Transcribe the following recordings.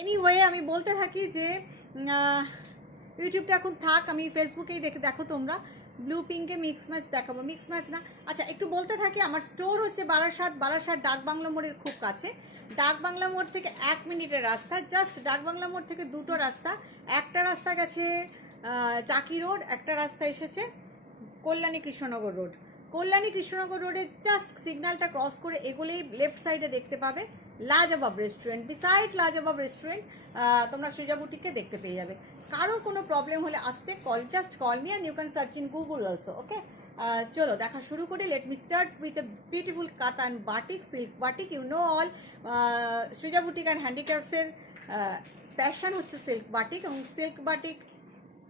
Anyway আমি বলতে থাকি যে ইউটিউবটা এখন থাক, আমি ফেসবুকেই দেখো তোমরা ব্লু পিঙ্কে মিক্স ম্যাচ দেখাবো। মিক্স ম্যাচ না, আচ্ছা একটু বলতে থাকি। আমার স্টোর হচ্ছে বারাসাত ডাক বাংলা মোড়ের খুব কাছে। ডাক বাংলা মোড় থেকে 1 মিনিটের রাস্তা, জাস্ট ডাক বাংলা মোড় থেকে দুটো রাস্তা। একটা রাস্তা গেছে টাকি রোড, একটা রাস্তা এসেছে কল্যাণী কৃষ্ণনগর রোড। কল্যাণী কৃষ্ণনগর রোডে জাস্ট সিগন্যালটা ক্রস করে এগোলেই লেফট সাইডে দেখতে পাবে লাজবাব রেস্টুরেন্ট। বিসাইড লাজবাব রেস্টুরেন্ট তোমরা সৃজা বুটিককে দেখতে পেয়ে যাবে। কারোর কোনো প্রবলেম হলে আসতে just call me and you can search in Google also. Okay, চলো দেখা শুরু করি। Let me start with a beautiful katan batik, silk batik. You know all Srija boutique and হ্যান্ডিক্রাফটসের প্যাশন হচ্ছে সিল্ক বাটিক। এবং সিল্ক বাটিক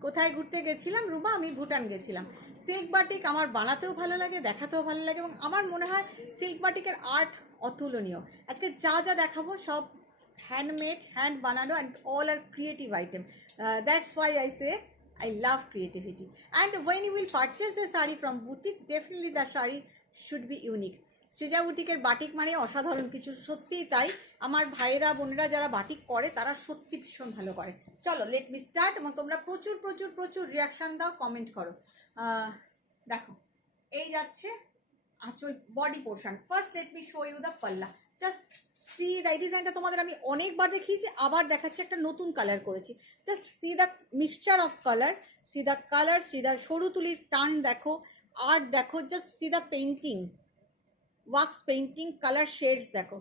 কোথায় ঘুরতে গেছিলাম রুমা? আমি ভুটান গেছিলাম। সিল্ক বাটিক আমার বানাতেও ভালো লাগে, দেখাতেও ভালো লাগে, এবং আমার মনে হয় সিল্ক বাটিকের আর্ট অতুলনীয়। আজকে যা যা দেখাবো সব হ্যান্ডমেড, হ্যান্ড বানানো, and all are creative item. That's why I say I love creativity. And when you will purchase a saree from boutique, definitely the saree should be unique. Srija বুটিকের batik মানে অসাধারণ কিছু, সত্যিই তাই। আমার ভাইয়েরা বোনেরা যারা বাটিক করে তারা সত্যি ভীষণ ভালো করে। চলো লেট মি স্টার্ট, এবং তোমরা প্রচুর প্রচুর প্রচুর রিয়াকশান দাও, কমেন্ট করো। দেখো এই যাচ্ছে আঁচল, body portion. First let me show you the পাল্লা। জাস্ট সি দ্য ডিজাইনটা তোমাদের আমি অনেকবার দেখিয়েছি, আবার দেখাচ্ছি, একটা নতুন কালার করেছি। Just see the mixture of colour, C the colour, C the সরু তুলির টান দেখো, আর্ট দেখো, just see the painting, wax painting, colour shades দেখো,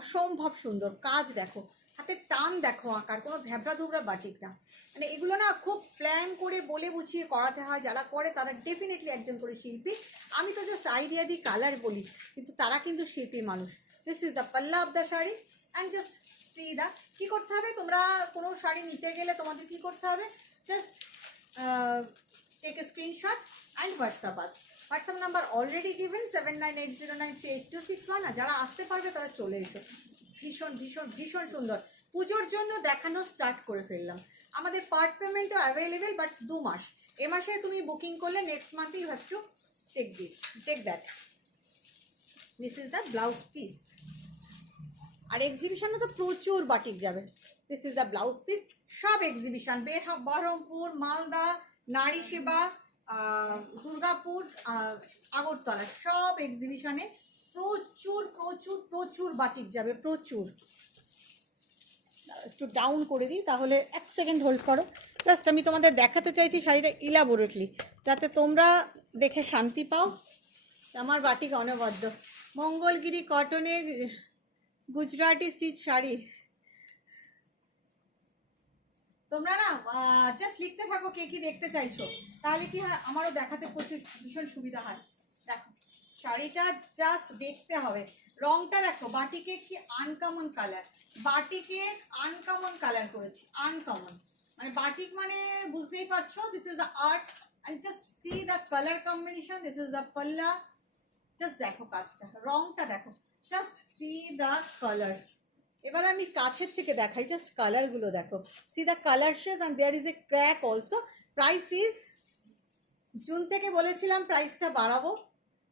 অসম্ভব সুন্দর কাজ দেখো, হাতে টান দেখো, আঁকার কোনো ধ্যাবড়া ধুবড়া বাটিক না। মানে এগুলো না খুব প্ল্যান করে বলে বুঝিয়ে করাতে হয়, যারা করে তারা ডেফিনেটলি একজন করে শিল্পী। আমি তো জাস্ট আইডিয়া দিই, কালার বলি, কিন্তু তারা কিন্তু শিল্পী মানুষ। This is the palla of the sari, and just see the, কী করতে হবে তোমরা কোনো শাড়ি নিতে গেলে তোমাদের কী করতে হবে? Just take a screenshot and WhatsApp us. WhatsApp number already given 7980938261। আর যারা আসতে পারবে তারা চলে এসো। ভীষণ ভীষণ ভীষণ সুন্দর। পুজোর জন্য দেখানো স্টার্ট করে ফেললাম। আমাদের পার্ট পেমেন্টও অ্যাভেলেবেল, বাট 2 মাস। এ মাসে তুমি বুকিং করলে নেক্সট মান্থে you have to take that. This is the blouse piece. আর এক্সিবিশনে তো প্রচুর বাটিক যাবে। This is the blouse piece. সব এক্সিবিশন, বহরমপুর, মালদা, নারী সেবা, দুর্গাপুর, আগরতলা, সব এক্সিবিশনে প্রচুর প্রচুর প্রচুর বাটিক যাবে, প্রচুর। একটু ডাউন করে দিই, তাহলে 1 সেকেন্ড হোল্ড করো। জাস্ট আমি তোমাদের দেখাতে চাইছি শাড়িটা ইলাবোরেটলি, যাতে তোমরা দেখে শান্তি পাও। আমার বাটিক অনবদ্য মঙ্গলগিরি কটনের গুজরাটি স্টিচ শাড়ি। তোমরা না জাস্ট লিখতে থাকো কে কি দেখতে চাইছো, তাহলে কি হয় আমারও দেখাতে প্রচুর ভীষণ সুবিধা হয়। দেখো শাড়িটা জাস্ট দেখতে হবে, রংটা দেখো, বাটিকে কি আনকমন কালার, বাটিকে আনকমন কালার করেছি, আনকমন। মানে বাটিক মানে বুঝতেই পারছো, this is the art, and just see the colour combination. This is the পাল্লা। জাস্ট দেখো কাজটা, রংটা দেখো, জাস্ট সি দ্য কালার্স। এবার আমি কাছের থেকে দেখাই, জাস্ট কালারগুলো দেখো, see the colour shade, and there is a crack also. Price is, June থেকে বলেছিলাম প্রাইসটা বাড়াবো,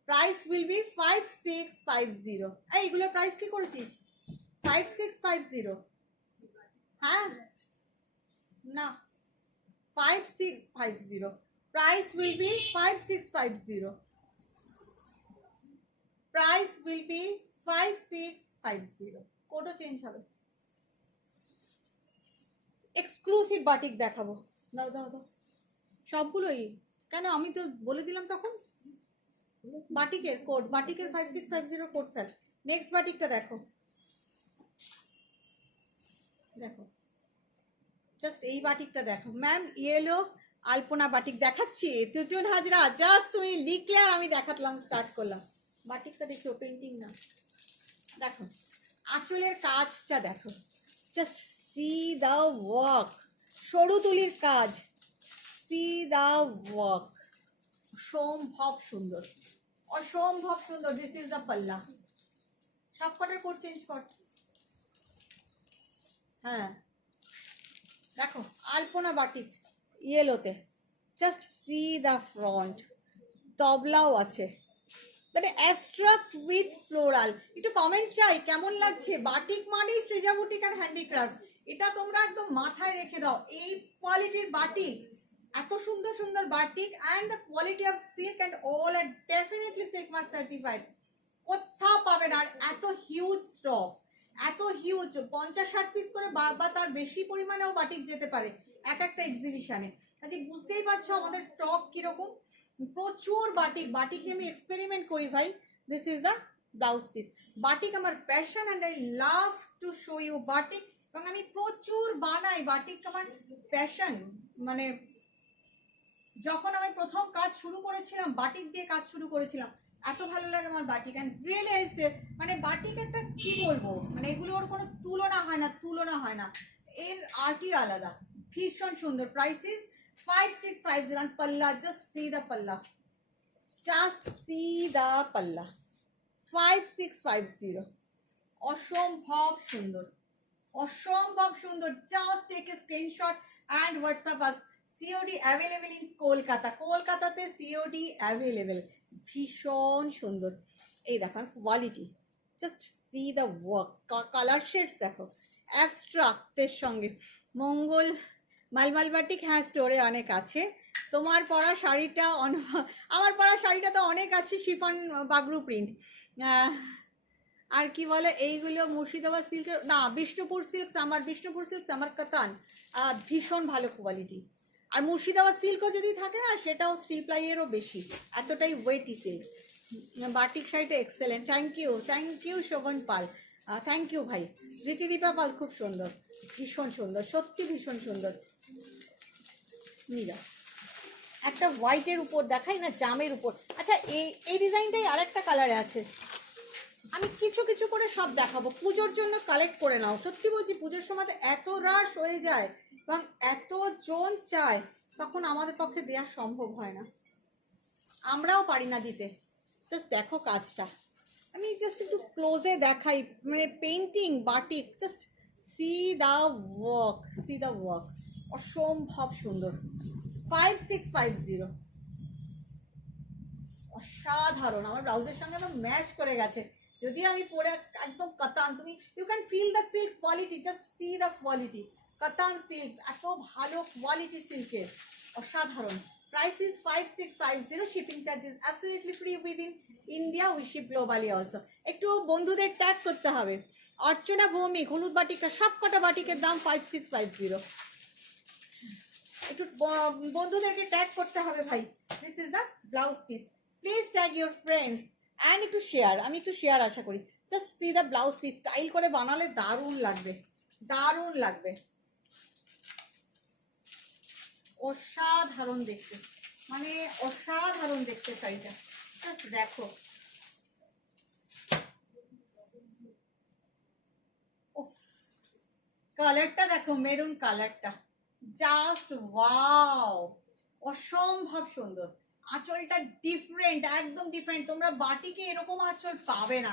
প্রাইস উইল বি 5650। এইগুলোর প্রাইস কি করেছিস? 5650। হ্যাঁ না, 5650, price will be 5650, price will be 5650। কোডও চেঞ্জ হবে। এক্সক্লুসিভ বাটিক দেখাবো, দাও দাও দাও সবগুলোই। কেন, আমি তো বলে দিলাম তখন বাটিকের কোড, বাটিকের 5650 কোড ফেল। নেক্সট বাটিকটা দেখো, দেখো জাস্ট এই বাটিকটা দেখো ম্যাম, ইয়েলো আলপনা বাটিক দেখাচ্ছি। তুতুন হাজরা, জাস্ট তুমি লিখলে আর আমি দেখাতলাম, স্টার্ট করলাম। বাটিকটা দেখো, পেন্টিং না, দেখো আঁচলের কাজটা দেখো, জাস্ট সি দ্য ওয়ার্ক, সরু তুলির কাজ, সি দ্য ওয়ার্ক, অসম্ভব সুন্দর, অসম্ভব সুন্দর। দিস ইজ দ্য পাল্লা। সব কটার কোড চেঞ্জ কর। হ্যাঁ দেখো আলপনা বাটিক ইয়েলোতে, জাস্ট সি দ্য ফ্রন্ট, তবলাও আছে, মানে অ্যাবস্ট্রাক্ট উইথ ফ্লোরাল। একটু কমেন্ট চাই কেমন লাগছে। বাটিক মানেই সৃজা বুটিক অ্যান্ড হ্যান্ডিক্রাফটস, এটা তোমরা একদম মাথায় রেখে দাও। এই কোয়ালিটির বাটিক, এত সুন্দর সুন্দর batik and the quality of silk and all are definitely silk mark certified, কোথাও পাবেন। আর এত হিউজ স্টক, এত হিউজ, 50-60 পিস করে বা তার বেশি পরিমাণেও বাটিক যেতে পারে এক একটা এক্সিবিশনে। আজকে বুঝতেই পারছো আমাদের স্টক কিরকম, প্রচুর বাটিক। বাটিক নিয়ে আমি এক্সপেরিমেন্ট করি ভাই। This is the blouse piece. Batik আমার passion and I love to show you batik, এবং আমি প্রচুর বানাই। বাটিক আমার প্যাশন। মানে যখন আমি প্রথম কাজ শুরু করেছিলাম, বাটিক দিয়ে কাজ শুরু করেছিলাম, এত ভালো লাগে আমার বাটিক। অ্যান্ড রিয়েলাইজ মানে বাটিক একটা কি বলবো, মানে এগুলোর কোনো তুলনা হয় না, তুলনা হয় না। এর আর্টই আলাদা, ভীষণ সুন্দর। প্রাইস ইজ 5650 and পাল্লা, জাস্ট সি দ্য পাল্লা, জাস্ট সি দ্য পাল্লা, 5650। অসম্ভব সুন্দর, অসম্ভব সুন্দর। Just take a screenshot and WhatsApp us. COD available in Kolkata, কলকাতাতে সিওডি অ্যাভেলেবেল। ভীষণ সুন্দর। এই দেখো quality, just see the work, colour shades দেখো, অ্যাবস্ট্রাক্টের সঙ্গে। মঙ্গল মালমাল বাটিক, হ্যাঁ স্টোরে অনেক আছে। তোমার পরা শাড়িটা আমার পরা শাড়িটা তো অনেক আছে, শিফন বাগরু প্রিন্ট। আর কি বলে এইগুলো মুর্শিদাবাদ সিল্কের না, বিষ্ণুপুর সিল্কস, আমার বিষ্ণুপুর সিল্কস, আমার কাতান, ভীষণ ভালো কোয়ালিটি। আর মুর্শিদাবাদ সিল্কও যদি থাকে না, সেটাও 3 প্লাইয়েরও বেশি, এতটাই ওয়েটি সিল্ক। বাটিক শাড়িটা excellent. Thank you Shovan Pal, thank you ভাই। রীতিদীপা পাল খুব সুন্দর, ভীষণ সুন্দর, সত্যি ভীষণ সুন্দর। নিরা একটা হোয়াইটের উপর দেখাই না, জামের উপর। আচ্ছা এই ডিজাইনটাই আর একটা কালারে আছে। আমি কিছু কিছু করে সব দেখাবো, পুজোর জন্য কালেক্ট করে নাও। সত্যি বলছি, পুজোর সময় এত রাশ হয়ে যায় এবং এতজন চায়, তখন আমাদের পক্ষে দেওয়া সম্ভব হয় না, আমরাও পারি না দিতে। জাস্ট দেখো কাজটা, আমি জাস্ট একটু ক্লোজে দেখাই, মানে painting batik, just see the work, C the work, অসম্ভব সুন্দর। 5650, অসাধারণ। আমার ব্লাউজের সঙ্গে তো ম্যাচ করে গেছে, যদি আমি পরে একদম কাতান, তুমি you can feel the silk quality, just see the quality. Katan silk, এত ভালো কোয়ালিটি সিল্কের, অসাধারণ। Price is 5650, shipping charges absolutely free within India, we ship globally also. একটু বন্ধুদের ট্যাগ করতে হবে। অর্চনা ভৌমিক, হলুদ বাটিকা, সব কটা বাটিকের দাম 5650। একটু বন্ধুদেরকে ট্যাগ করতে হবে ভাই। This is the blouse piece, please tag your friends and একটু শেয়ার। আমি একটু শেয়ার আশা করি। Just see the blouse piece, style করে বানালে দারুণ লাগবে, দারুণ লাগবে, অসাধারণ দেখতে, মানে অসাধারণ দেখতে শাড়িটা। জাস্ট দেখো, কালারটা দেখো, মেরুন কালারটা, জাস্ট ওয়াও, অসম্ভব সুন্দর। আঁচলটা ডিফারেন্ট, একদম ডিফারেন্ট, তোমরা বাটিকে এরকম আঁচল পাবে না।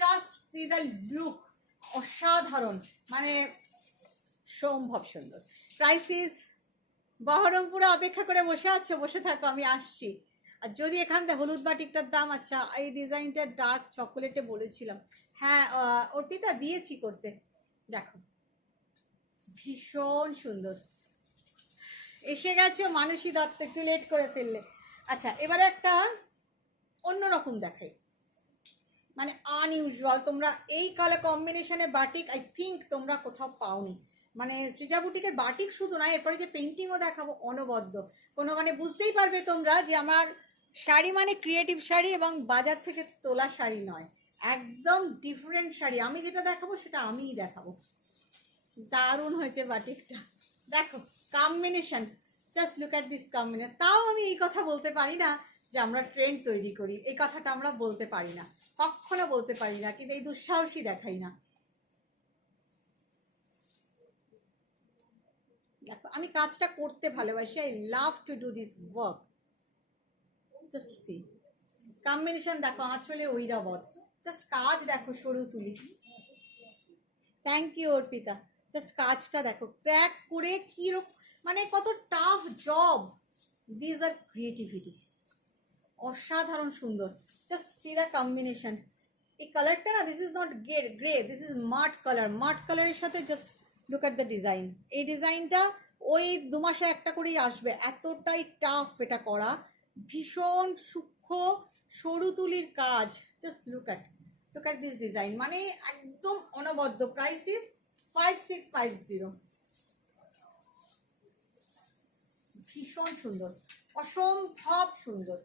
জাস্ট সি দ্য লুক, অসাধারণ, মানে সম্ভব সুন্দর। প্রাইস ইজ, বহরমপুরে অপেক্ষা করে বসে আছো, বসে থাকো, আমি আসছি। আর যদি এখান থেকে হলুদ বাটিকটার দাম, আচ্ছা এই ডিজাইনটা ডার্ক চকোলেটে বলেছিলাম, হ্যাঁ অর্পিতা দিয়েছি করতে, দেখো ভীষণ সুন্দর। এসে গেছো মানসী দত্ত, একটু লেট করে ফেললে। আচ্ছা এবারে একটা অন্যরকম দেখাই, মানে আনইউজুয়াল। তোমরা এই কালার কম্বিনেশনে বাটিক আই থিঙ্ক তোমরা কোথাও পাওনি। মানে সৃজা বুটিকের বাটিক শুধু নয়, এরপরে যে পেন্টিংও দেখাবো অনবদ্য, কোনো মানে বুঝতেই পারবে তোমরা যে আমার শাড়ি মানে ক্রিয়েটিভ শাড়ি এবং বাজার থেকে তোলা শাড়ি নয়, একদম ডিফারেন্ট শাড়ি। আমি যেটা দেখাবো সেটা আমিই দেখাবো। দারুণ হয়েছে বাটিকটা, দেখো combination, just look at this combination. তাও আমি এই কথা বলতে পারি না যে আমরা ট্রেন্ড তৈরি করি, এই কথাটা আমরা বলতে পারি না, কখনো বলতে পারি না, কিন্তু এই দুঃসাহসী দেখাই না। দেখো আমি কাজটা করতে ভালোবাসি, I love to do this work. Just see combination দেখো, আঁচলে ঐরাবত, জাস্ট কাজ দেখো, সরু তুলি। থ্যাংক ইউ অর্পিতা, জাস্ট কাজটা দেখো, ক্র্যাক করে কীরকম, মানে কত টাফ জব। দিস আর ক্রিয়েটিভিটি, অসাধারণ সুন্দর। Just see the combination. এই কালারটা না, this is not grey, this is matte colour. Matte কালারের সাথে just look at the design. এই ডিজাইনটা ওই 2 মাসে একটা করেই আসবে, এতটাই টাফ এটা করা, ভীষণ সূক্ষ্ম সরু তুলির কাজ। Just look at this design, মানে একদম অনবদ্য। Price is 5650। ভীষণ সুন্দর, অসম্ভব সুন্দর।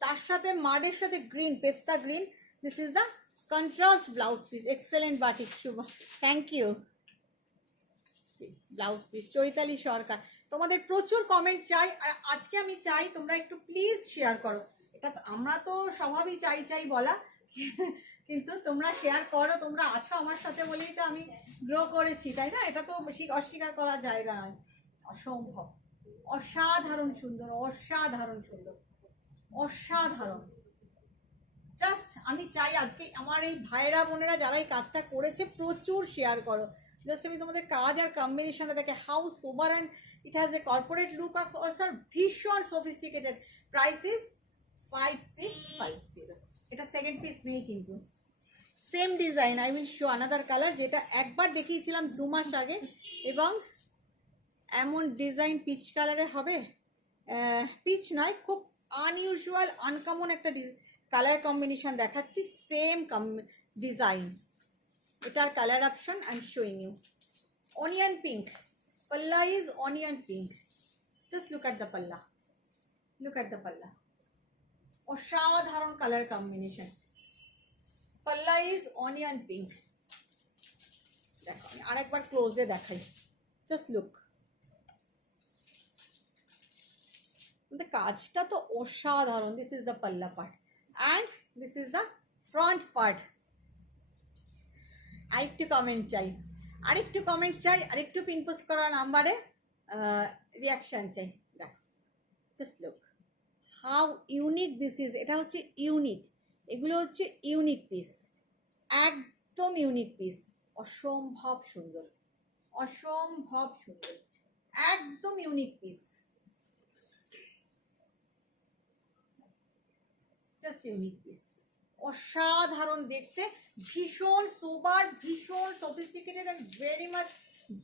তার সাথে মাডের সাথে গ্রিন, পেস্তা green. This is the contrast blouse piece. Excellent batik, Subho, thank you. Blouse piece Chaitali Sarkar. তোমাদের প্রচুর কমেন্ট চাই, আর আজকে আমি চাই তোমরা একটু প্লিজ শেয়ার করো। এটা আমরা তো স্বভাবই চাই বলা, কিন্তু তোমরা শেয়ার করো। তোমরা আছো আমার সাথে বলেই তো আমি গ্রো করেছি, তাই না? এটা তো বেশি অস্বীকার করার জায়গা নয়। অসম্ভব, অসাধারণ সুন্দর, অসাধারণ সুন্দর, অসাধারণ। জাস্ট আমি চাই আজকে আমার এই ভাইরা বোনেরা যারা এই কাজটা করেছে প্রচুর শেয়ার করো। জাস্ট আমি তোমাদের কাজ আর কম্বিনেশনটা দেখে, how sober and it has a corporate look also, ভীষণ সফিস্টিকেটেড। Price is 5650। এটা সেকেন্ড পিস নেই কিন্তু। Same design, I will show another colour, যেটা একবার দেখিয়েছিলাম 2 মাস আগে, এবং এমন ডিজাইন পিচ কালারে হবে। পিচ নয়, খুব আনইউজুয়াল আনকমন একটা কালার কম্বিনেশন দেখাচ্ছি। সেম ডিজাইন, এটার colour option I am showing you. Onion pink, palla is onion pink. Just look at the palla, look at the palla, অসাধারণ colour combination. Palla is onion pink. দেখো আমি আরেকবার ক্লোজে দেখাই, জাস্ট লুক। কাজটা তো অসাধারণ। দিস ইজ দ্য পাল্লা part and this is the front part. আরেকটু কমেন্ট চাই, আরেকটু কমেন্ট চাই, আরেকটু পিন পোস্ট করা নাম্বারে রিয়াকশান চাই। দেখো, just look how unique this is. এটা হচ্ছে ইউনিক, এগুলো হচ্ছে ইউনিক পিস, একদম ইউনিক পিস। অসম্ভব সুন্দর, অসম্ভব সুন্দর, একদম unique piece, just unique piece. অসাধারণ দেখতে, ভীষণ সোবার, ভীষণ sophisticated and very much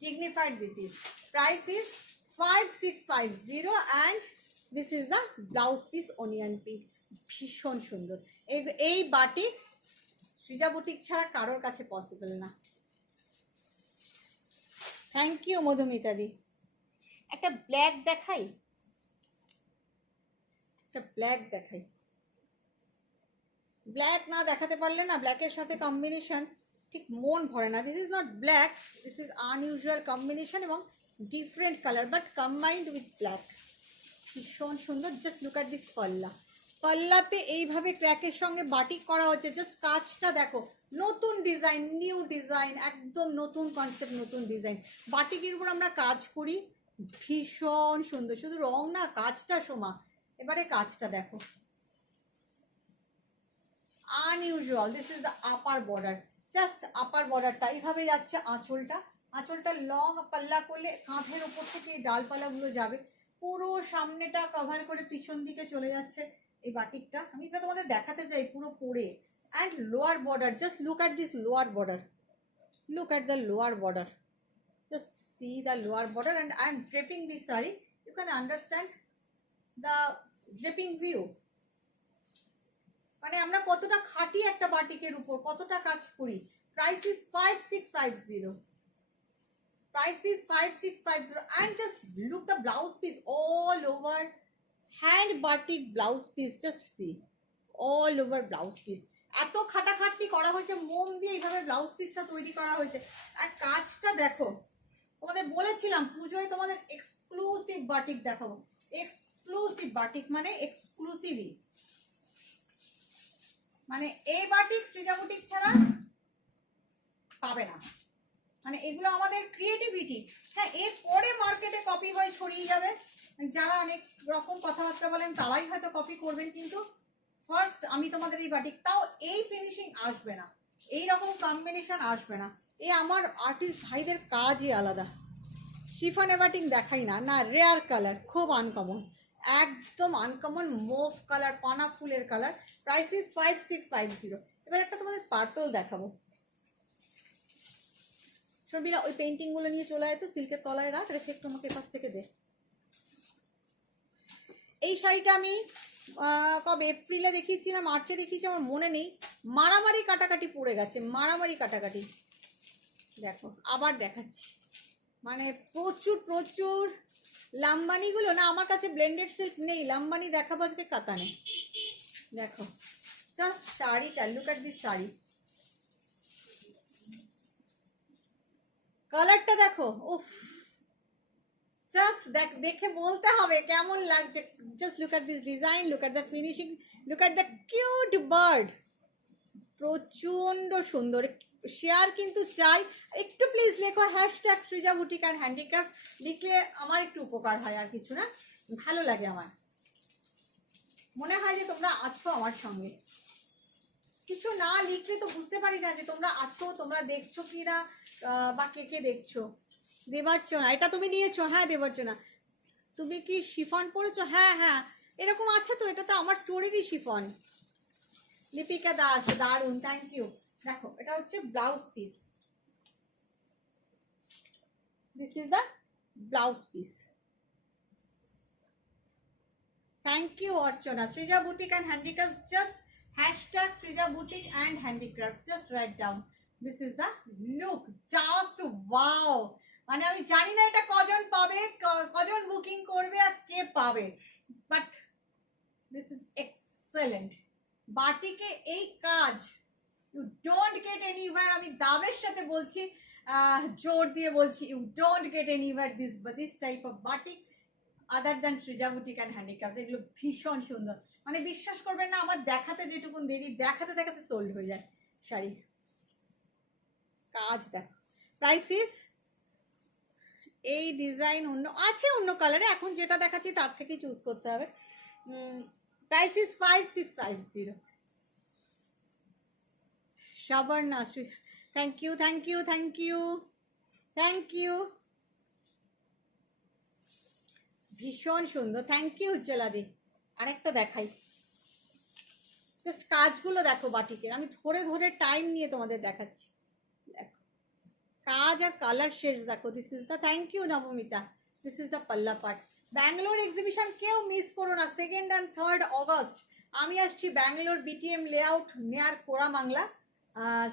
dignified. This is price is 5650 and this is the blouse piece onion pink. ভীষণ সুন্দর। এই বাটিক সৃজা বুটিক ছাড়া কারোর কাছে পসিবল না। থ্যাংক ইউ মধুমিতাদি। একটা ব্ল্যাক দেখাই, একটা ব্ল্যাক দেখাই। ব্ল্যাক না দেখাতে পারলে না, ব্ল্যাকের সাথে কম্বিনেশন ঠিক মন ভরে না। This is not black, this is unusual combination এবং different colour but combined with black. ভীষণ সুন্দর। জাস্ট লুক অ্যাট দিস পাল্লা। পাল্লাতে এইভাবে ক্র্যাকের সঙ্গে বাটিক করা হচ্ছে। জাস্ট কাজটা দেখো, নতুন ডিজাইন, নিউ ডিজাইন, একদম নতুন কনসেপ্ট, নতুন ডিজাইন। বাটিকের উপর আমরা কাজ করি, ভীষণ সুন্দর। শুধু রং না, কাজটা সোমা। এবারে কাজটা দেখো, unusual. This is the upper border, just upper বর্ডারটা এইভাবে যাচ্ছে। আঁচলটা, আঁচলটা লং পাল্লা করলে কাঁধের ওপর থেকে এই ডালপালাগুলো যাবে, পুরো সামনেটা কভার করে পিছন দিকে চলে যাচ্ছে এই বাটিকটা। আমি এটা তোমাদের দেখাতে চাই পুরো পরে। And lower border, just look at this lower border, look at the lower border, just see the lower border. And I am draping this sari, you can understand the draping view. মানে আমরা কতটা খাটি একটা বাটিকের উপর, কতটা কাজ করি। Price is 5650, price is 5650 and just look the blouse piece all over hand batik blouse piece. Just see all over blouse piece. এত খাটাখাটনি করা হয়েছে, মোম দিয়ে এইভাবে ব্লাউজ পিসটা তৈরি করা হয়েছে। আর কাজটা দেখো, তোমাদের বলেছিলাম পুজোয় তোমাদের এক্সক্লুসিভ বাটিক দেখাবো। এক্সক্লুসিভ বাটিক মানে এক্সক্লুসিভই, মানে এই বাটিক সৃজা বুটিক ছাড়া পাবে না। মানে এগুলো আমাদের ক্রিয়েটিভিটি। হ্যাঁ, এরপরে মার্কেটে কপি হয়ে ছড়িয়ে যাবে, যারা অনেক রকম কথাবার্তা বলেন তারাই হয়তো কপি করবেন, কিন্তু ফার্স্ট আমি তোমাদের এই বাটিক, তাও এই ফিনিশিং আসবে না, এই রকম কম্বিনেশন আসবে না। এই আমার আর্টিস্ট ভাইদের কাজই আলাদা। শিফনে বাটিক দেখাই না, না রেয়ার কালার, খুব আনকমন, একদম আনকমন মুভ কালার, পানা ফুলের কালার। Price is 5650। এবার একটা তোমাদের পার্পল দেখাবো। শর্মিলা ওই পেন্টিংগুলো নিয়ে চলে আয় তো, সিল্কের তলায় রাখ, রেখে একটু আমাকে পাশ থেকে দে। এই শাড়িটা আমি কবে এপ্রিলে দেখিয়েছি না মার্চে দেখিয়েছি আমার মনে নেই। মারামারি কাটাকাটি পড়ে গেছে, মারামারি কাটাকাটি। দেখো আবার দেখাচ্ছি, মানে প্রচুর প্রচুর লাম্বানিগুলো না আমার কাছে ব্লেন্ডেড সিল্ক নেই, লাম্বানি দেখাবো আজকে কাতানে। দেখো জাস্ট শাড়িটা, লুক অ্যাট দিস শাড়ি, কালারটা দেখো, উফ জাস্ট দেখে বলতে হবে কেমন লাগছে। Just look at this design, look at the finishing, look at the cute bird, প্রচণ্ড সুন্দর। শেয়ার কিন্তু চাই, একটু প্লিজ লেখো hashtag Srija boutique and handicrafts, লিখলে আমার একটু উপকার হয়, আর কিছু না, ভালো লাগে আমার, মনে হয় যে তোমরা আছো আমার সঙ্গে। কিছু না লিখলে তো বুঝতে পারি না যে তোমরা আছো, তোমরা দেখছো কি না, বা কে কে দেখছো। দেবার্চনা, এটা তুমি নিয়েছো? হ্যাঁ দেবার্চনা, তুমি কি শিফন পরেছো? হ্যাঁ হ্যাঁ এরকম আছে তো, এটা তো আমার স্টোরেরই শিফন। লিপিকা দাস, দারুণ, থ্যাংক ইউ। দেখো এটা হচ্ছে blouse piece, this is the blouse piece. Thank you Archana. Srija boutique and handicrafts, just hashtag Srija boutique and handicrafts, just write down. This is the look, just wow. মানে আমি জানি না এটা কজন পাবে, কজন বুকিং করবে আর কে পাবে, বাট দিস ইজ এক্সেলেন্ট। বাটিকে এই কাজ ইউ ডোন্ট গেট এনিওয়্যার, আমি দামের সাথে বলছি, জোর দিয়ে বলছি, you don't get anywhere this type of batik other than Srija boutique and handicrafts. এগুলো ভীষণ সুন্দর, মানে বিশ্বাস করবেন না, আমার দেখাতে যেটুকুন দেরি, দেখাতে দেখাতে সোল্ড হয়ে যায় শাড়ি। কাজ দেখো, প্রাইসিস এই ডিজাইন অন্য আছে, অন্য কালারে, এখন যেটা দেখাচ্ছি তার থেকেই চুজ করতে হবে। Price is 5650। Sabarna, thank you thank you thank you thank you, ভীষণ সুন্দর, থ্যাংক ইউ উজ্জ্বলাদি। আরেকটা দেখাই, জাস্ট কাজগুলো দেখো বাটিকের, আমি ধরে ধরে টাইম নিয়ে তোমাদের দেখাচ্ছি। দেখো কাজ আর কালার শেডস দেখো, this is the, thank you Nabamita, this is the পাল্লা পার্ট। ব্যাঙ্গালোর এক্সিবিশন কেউ মিস করো না, 2nd and 3rd অগস্ট আমি আসছি ব্যাঙ্গালোর BTM লেআউট নেয়ার কোরামাংলা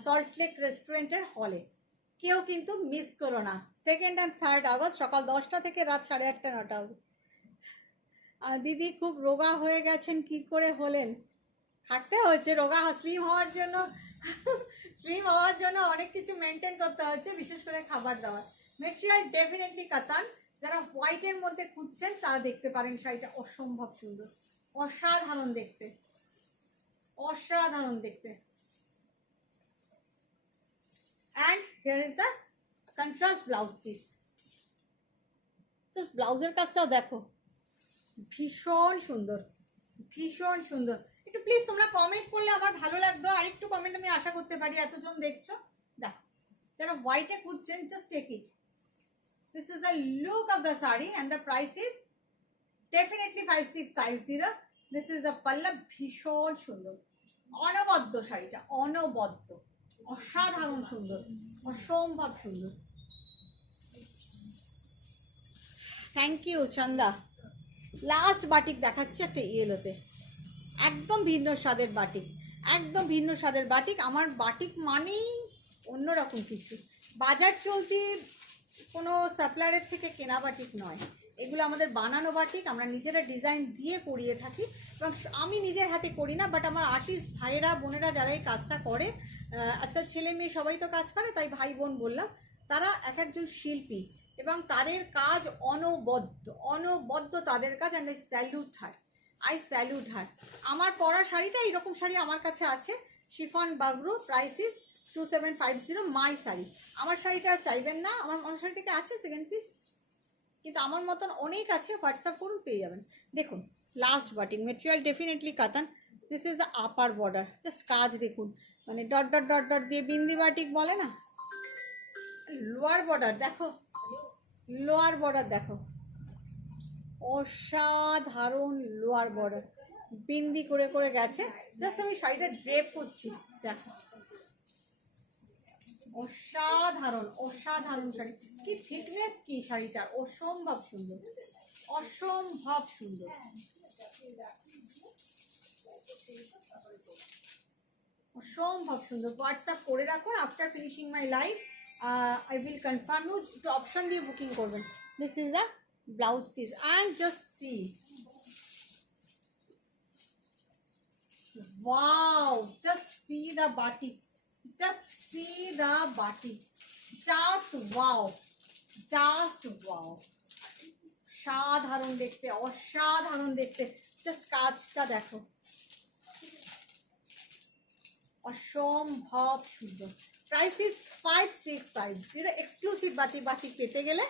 সল্টলেক রেস্টুরেন্টের হলে, কেউ কিন্তু মিস করো না। 2nd and 3rd অগস্ট সকাল 10টা থেকে রাত 8:30 9টা অবধি। দিদি খুব রোগা হয়ে গেছেন, কি করে হলেন? হাঁটতে হয়েছে, রোগা স্লিম হওয়ার জন্য স্লিম হওয়ার জন্য অনেক কিছু মেনটেন করতে হচ্ছে, বিশেষ করে খাবার দাবার। মেটেরিয়াল ডেফিনেটলি কাতান, যারা হোয়াইটের মধ্যে খুঁজছেন তারা দেখতে পারেন, শাড়িটা অসম্ভব সুন্দর, অসাধারণ দেখতে, অসাধারণ দেখতে। And here is the contrast blouse piece, just ব্লাউজের কাজটাও দেখো, ভীষণ সুন্দর, ভীষণ সুন্দর। একটু প্লিজ তোমরা কমেন্ট করলে আমার ভালো লাগতো, আর একটু কমেন্ট আমি আশা করতে পারি, এতজন দেখছো। দেখো যারা হোয়াইটে খুঁজছেন, just take it, this is the look of the sari and the price is definitely 5650। This is the পাল্লা, ভীষণ সুন্দর, অনবদ্য শাড়িটা, অনবদ্য, অসাধারণ সুন্দর, অসম্ভব সুন্দর। Thank you Chanda. Last batik দেখাচ্ছি একটা ইয়েলোতে, একদম ভিন্ন স্বাদের বাটিক, একদম ভিন্ন স্বাদের বাটিক। আমার বাটিক মানেই অন্যরকম কিছু, বাজার চলতি কোনো সাপ্লায়ারের থেকে কেনা বাটিক নয়, এগুলো আমাদের বানানো বাটিক, আমরা নিজেরা ডিজাইন দিয়ে করিয়ে থাকি, এবং আমি নিজের হাতে করি না, বাট আমার আর্টিস্ট ভাইয়েরা বোনেরা যারা এই কাজটা করে, আজকাল ছেলে মেয়ে সবাই তো কাজ করে, তাই ভাই বোন বললাম, তারা এক একজন শিল্পী এবং তাদের কাজ অনবদ্য, অনবদ্য তাদের কাজ, অ্যান্ড আই স্যালুট হার। আমার পরা শাড়িটা, এইরকম শাড়ি আমার কাছে আছে, শিফন বাগরু, প্রাইসিস 2750, মাই শাড়ি। আমার শাড়িটা চাইবেন না, আমার শাড়িটাকে আছে সেকেন্ড পিস, কিন্তু আমার মতন অনেক আছে, হোয়াটসঅ্যাপ করুন পেয়ে যাবেন। দেখুন লাস্ট বাটিক, মেটেরিয়াল ডেফিনেটলি কাতান, this is the upper border, just কাজ দেখুন, মানে ডট ডট ডট ডট দিয়ে বিন্দি বাটিক বলে না। লোয়ার বর্ডার দেখো, লোয়ার বর্ডার দেখো, অসাধারণ লোয়ার বর্ডার, বিন্দি করে করে গেছে। জাস্ট আমি শাড়িটা ড্রেপ করছি, দেখো, অসাধারণ অসাধারণ শাড়ি। কি থিকনেস, কি শাড়িটার, অসম্ভব সুন্দর, অসম্ভব সুন্দর। অসম্ভব সুন্দর। হোয়াটসঅ্যাপ করে রাখো, after finishing my live I will confirm you. একটু অপশন দিয়ে বুকিং করবেন। This is the blouse piece and just see, wow, just see the batik, just see the batik, just wow, just wow, সাধারণ দেখতে, অসাধারণ দেখতে। Just কাজটা দেখো, অসম্ভব সুন্দর। Price is 5650। Exclusive batik, batik পেতে গেলে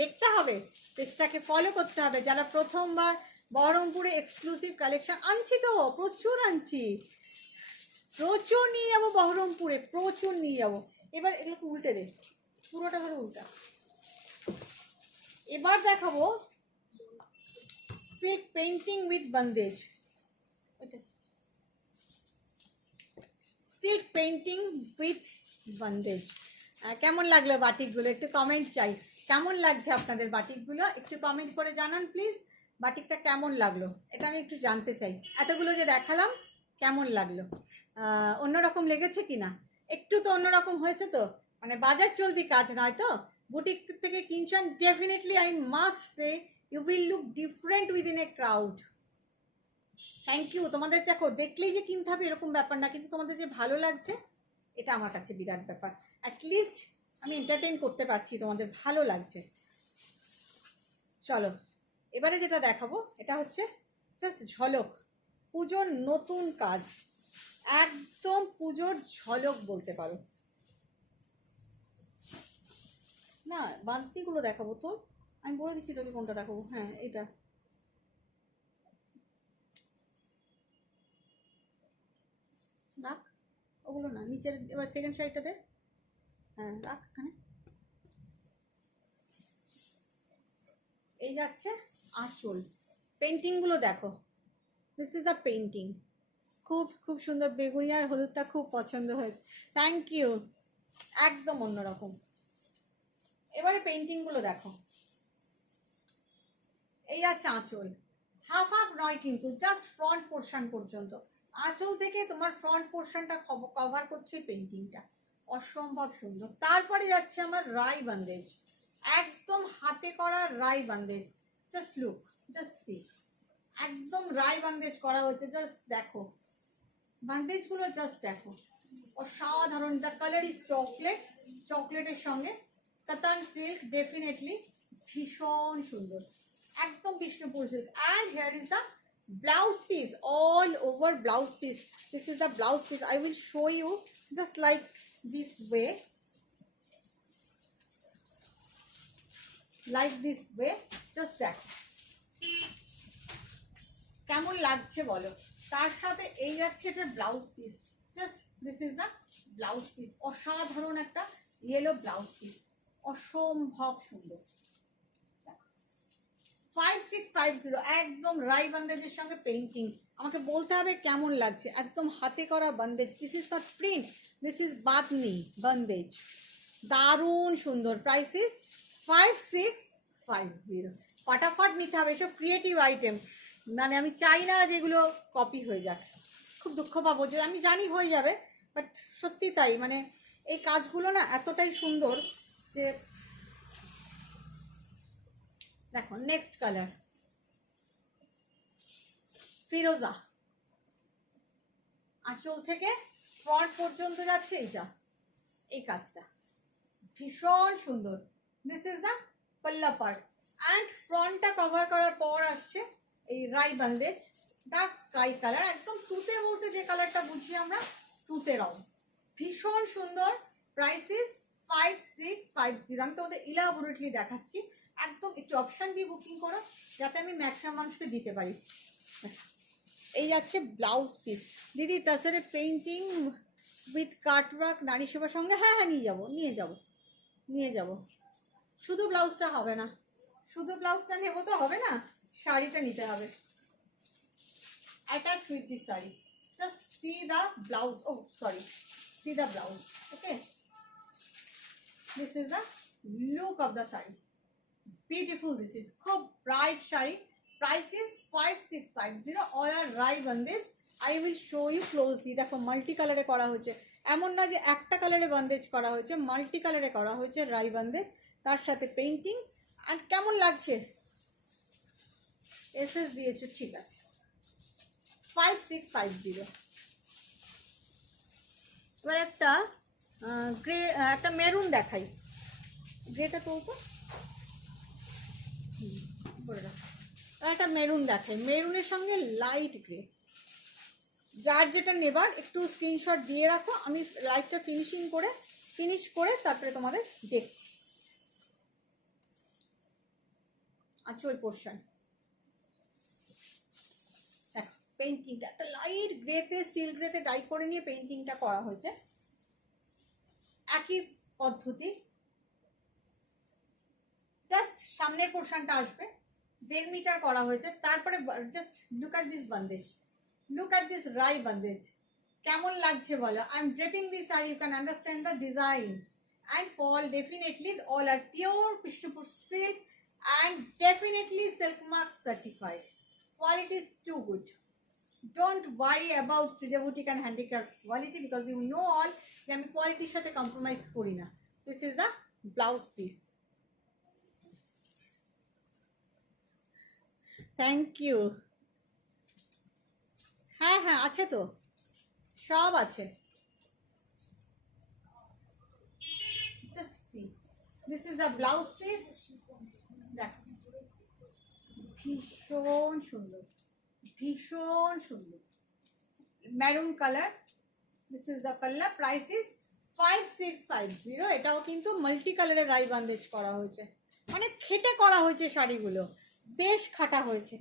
দেখতে হবে, পেজটাকে ফলো করতে হবে। যারা প্রথমবার বহরমপুরে এক্সক্লুসিভ কালেকশন আনছি, তো প্রচুর আনছি, প্রচুর নিয়ে যাবো বহরমপুরে, প্রচুর নিয়ে যাবো। এবার এগুলোকে উল্টে দে, পুরোটা ধরে উল্টা। এবার দেখাবো silk painting with bandhej, silk painting with bandhej. কেমন লাগলো বাটিকগুলো, একটু কমেন্ট চাই। কেমন লাগছে আপনাদের বাটিকগুলো, একটু কমেন্ট করে জানান প্লিজ। বাটিকটা কেমন লাগলো এটা আমি একটু জানতে চাই। এতগুলো যে দেখালাম কেমন লাগলো, অন্যরকম লেগেছে কি না? একটু তো অন্যরকম হয়েছে তো, মানে বাজার চলতি কাজ নয় তো, বুটিক থেকে কিনছেন, definitely I must say you will look different within a crowd. Thank you. তোমাদের দেখো দেখলেই যে কিনতে হবে এরকম ব্যাপার না, কিন্তু তোমাদের যে ভালো লাগছে এটা আমার কাছে বিরাট ব্যাপার। অ্যাটলিস্ট আমি এন্টারটেইন করতে পারছি, তোমাদের ভালো লাগছে। চলো এবারে যেটা দেখাবো এটা হচ্ছে জাস্ট ঝলক, পুজোর নতুন কাজ, একদম পুজোর ঝলক বলতে পারো। না বান্তিগুলো দেখাবো তো, আমি বলে দিচ্ছি তোকে কোনটা দেখাবো। হ্যাঁ এটা, রাখ ওগুলো না, নিচের এবার সেকেন্ড সাইডটা দে। হ্যাঁ রাখ এখানে। এই যাচ্ছে আঁচল, পেন্টিংগুলো দেখো, দিস ইজ দ্য পেন্টিং। খুব খুব সুন্দর, বেগুনি আর হলুদটা খুব পছন্দ হয়েছে, থ্যাংক ইউ। একদম অন্যরকম। এবারে পেন্টিংগুলো দেখো, এই আছে আঁচল, হাফ হাফ নয় কিন্তু, জাস্ট ফ্রন্ট পোর্শন পর্যন্ত। আঁচল থেকে তোমার ফ্রন্ট পোর্শনটা কভার করছে পেন্টিংটা, অসম্ভব সুন্দর। তারপরে যাচ্ছে আমার রাই বান্দেজ, একদম হাতে করা রাই বান্দেজ। জাস্ট লুক, জাস্ট সি, একদম রাই বান্দেজ করা হচ্ছে, জাস্ট দেখো বান্দেজগুলো, জাস্ট দেখো অসাধারণ। দ্য কালার ইজ চকলেট, চকলেটের সঙ্গে কাতান সিল্ক, ডেফিনেটলি ভীষণ সুন্দর, একদম Bishnupur silk. And here is the blouse piece, all over blouse piece. This is the blouse piece, I will show you just like this way, like this way. Just দেখো কেমন লাগছে বলো। তার সাথে এই যাচ্ছে এটার blouse piece, just this is the blouse piece. অসাধারণ একটা ইয়েলো ব্লাউজ পিস, অসম্ভব সুন্দর। 5650, একদম রাই বান্দেজের সঙ্গে পেন্টিং। আমাকে বলতে হবে কেমন লাগছে, একদম হাতে করা bandhej. This is not print, this is বাতনি বান্দেজ, দারুণ সুন্দর। Price is 5650। ফটাফট নিতে হবে, এসব ক্রিয়েটিভ আইটেম, মানে আমি চাই না যেগুলো কপি হয়ে যাক, খুব দুঃখ পাবো যে, আমি জানি হয়ে যাবে, বাট সত্যি তাই, মানে এই কাজগুলো না এতটাই সুন্দর যে। দেখো নেক্সট কালার ফিরোজা, আঁচল থেকে ফ্রন্ট পর্যন্ত যাচ্ছে এইটা, এই কাজটা ভীষণ সুন্দর। দিস ইজ দ্য পাল্লা পার্ট অ্যান্ড ফ্রন্টটা কভার করার পর আসছে এই রাই বান্দেজ, ডার্ক স্কাই কালার, একদম তুতে বলতে যে কালারটা বুঝি আমরা, তুতে রং, ভীষণ সুন্দর। Price is 5650। আমি তোমাদের ইলাবোরেটলি দেখাচ্ছি, একদম একটু অপশান দিয়ে বুকিং করো যাতে আমি ম্যাক্সিমাম মানুষকে দিতে পারি। এই যাচ্ছে ব্লাউজ পিস। দিদি তাছাড়া পেন্টিং উইথ কাটওয়ার্ক নারী সেবার সঙ্গে, হ্যাঁ হ্যাঁ নিয়ে যাবো, নিয়ে যাবো, নিয়ে যাব। শুধু ব্লাউজটা হবে না, শুধু ব্লাউজটা নেবো তো হবে না, শাড়িটা নিতে হবে attach with this sari. Just see the blouse. Oh, sorry. See the blouse. Okay. This is the look of the saree. Beautiful. This is খুব bright saree. Price is 5650. All are rai bandage. I will show you closely. দেখো multi কালারে করা হয়েছে, এমন না যে একটা কালারে বান্দেজ করা হয়েছে, মাল্টি কালারে করা হয়েছে রাই বান্দেজ, তার সাথে পেইন্টিং। আর কেমন লাগছে? এসএস দিয়েছো, ঠিক আছে। 5650। এবার একটা গ্রে, একটা মেরুন দেখাই। গ্রেটা তুলতো করে রাখ। একটা মেরুন দেখাই, মেরুনের সঙ্গে লাইট গ্রে। যার যেটা নেবার একটু স্ক্রিনশট দিয়ে রাখো, আমি লাইভটা ফিনিশ করে তারপরে তোমাদের দেখছি। আচ্ছা, ওই পোর্শন দেখো, পেইন্টিংটা একটা লাইট গ্রেতে, স্টিল গ্রেতে ডাই করে নিয়ে পেইন্টিংটা করা হয়েছে। একই পদ্ধতি, জাস্ট সামনের পোর্শনটা আসবে, 1.5 মিটার করা হয়েছে। তারপরে just look at this bandhej, look at this rai bandhej. কেমন লাগছে বলো? আই এম ড্রেপিং দিস আর you can understand the design and fall. Definitely all are pure Bishnupur silk and definitely silk mark certified. Quality is too good. Don't worry about Srija boutique and handicrafts quality, because you know all যে আমি কোয়ালিটির সাথে compromise করি না। This is the blouse piece. Thank you. হ্যাঁ হ্যাঁ, আছে তো, সব আছে। Just see, this is the blouse piece. দেখো, ভীষণ সুন্দর, ভীষণ সুন্দর maroon colour. This is the palla. Price is 5650। এটাও কিন্তু মাল্টি কালারের রাই বান্দেজ করা হয়েছে, অনেক খেটে করা হয়েছে শাড়িগুলো, বেশ খাটা হয়েছে।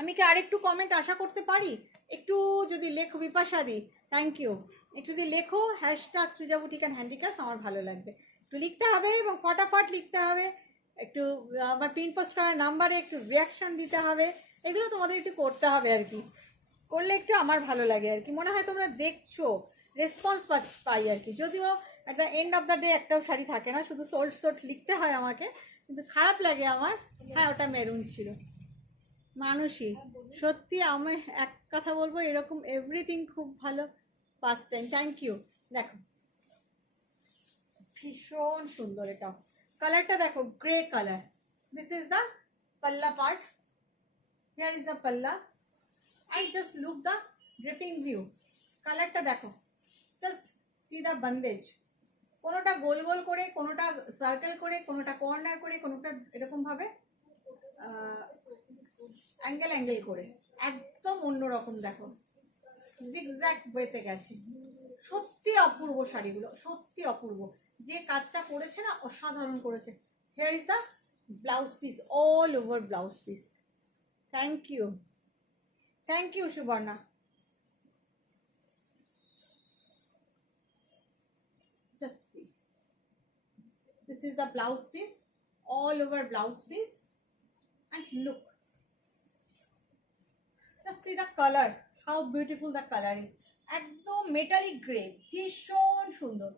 আমি কি আরেকটু কমেন্ট আশা করতে পারি? একটু যদি লেখো, বিপাশা দি, থ্যাংক ইউ। একটু যদি লেখো hashtag Srija boutique and handicrafts, আমার ভালো লাগবে। একটু লিখতে হবে এবং ফটাফট লিখতে হবে। একটু আমার প্রিন্ট পোস্ট করার নাম্বারে একটু রিয়াকশান দিতে হবে। এগুলো তোমাদের একটু করতে হবে আর কি, করলে একটু আমার ভালো লাগে আর কি। মনে হয় তোমরা দেখছো, রেসপন্স পাই আর কি। যদিও at the end of the day একটাও শাড়ি থাকে না, শুধু সোল্ড লিখতে হয় আমাকে, কিন্তু খারাপ লাগে আমার। হ্যাঁ, ওটা মেরুন ছিল। মানুষই সত্যি, আমি এক কথা বলবো, এরকম এভরিথিং খুব ভালো। First time, thank you. দেখো, ভীষণ সুন্দর এটাও। কালারটা দেখো, grey colour. This is the পাল্লা পার্ট। হিয়ার ইজ দ্য পাল্লা and just look the dripping view. কালারটা দেখো, জাস্ট সি দ্য বান্দেজ। কোনোটা গোল গোল করে, কোনোটা সার্কেল করে, কোনোটা কর্নার করে, কোনোটা এরকমভাবে অ্যাঙ্গেল করে, একদম অন্যরকম। দেখো, জিগজ্যাগ ওয়েতে গেছে। সত্যি অপূর্ব শাড়িগুলো, সত্যি অপূর্ব। যে কাজটা করেছে না, অসাধারণ করেছে। Here is the blouse piece, all over blouse piece. Thank you, thank you Suborna. Just see, this is the blouse piece, all over blouse piece, and look, just see the color, how beautiful the color is. একদম metallic grey, ভীষণ সুন্দর,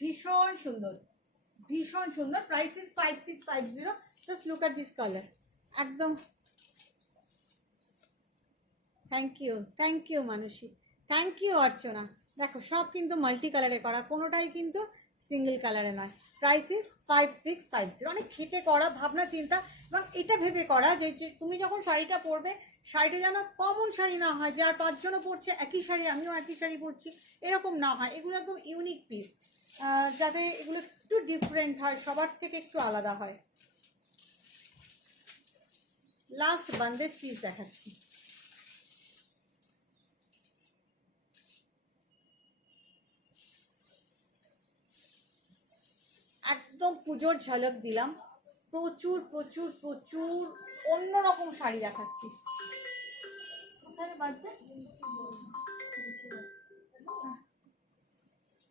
ভীষণ সুন্দর, ভীষণ সুন্দর। Price is 5650। Just look at this colour, একদম। Thank you Manushi, thank you Archana. দেখো, সব কিন্তু মাল্টি কালারে করা, কোনোটাই কিন্তু সিঙ্গেল কালারে নয়। Price is 5650। অনেক খেটে করা, ভাবনা চিন্তা, এবং এটা ভেবে করা যে তুমি যখন শাড়িটা পরবে, শাড়িটা যেন কমন শাড়ি না হয়, যে আর 5 জনও পরছে একই শাড়ি, আমিও একই শাড়ি পরছি, এরকম না হয়। এগুলো একদম ইউনিক পিস, যাতে এগুলো একটু ডিফারেন্ট হয়, সবার থেকে একটু আলাদা হয়। লাস্ট বান্দেজ পিস দেখাচ্ছি। একদম পুজোর ঝলক দিলাম, প্রচুর প্রচুর প্রচুর অন্যরকম শাড়ি দেখাচ্ছি। কোথায় বাজছে?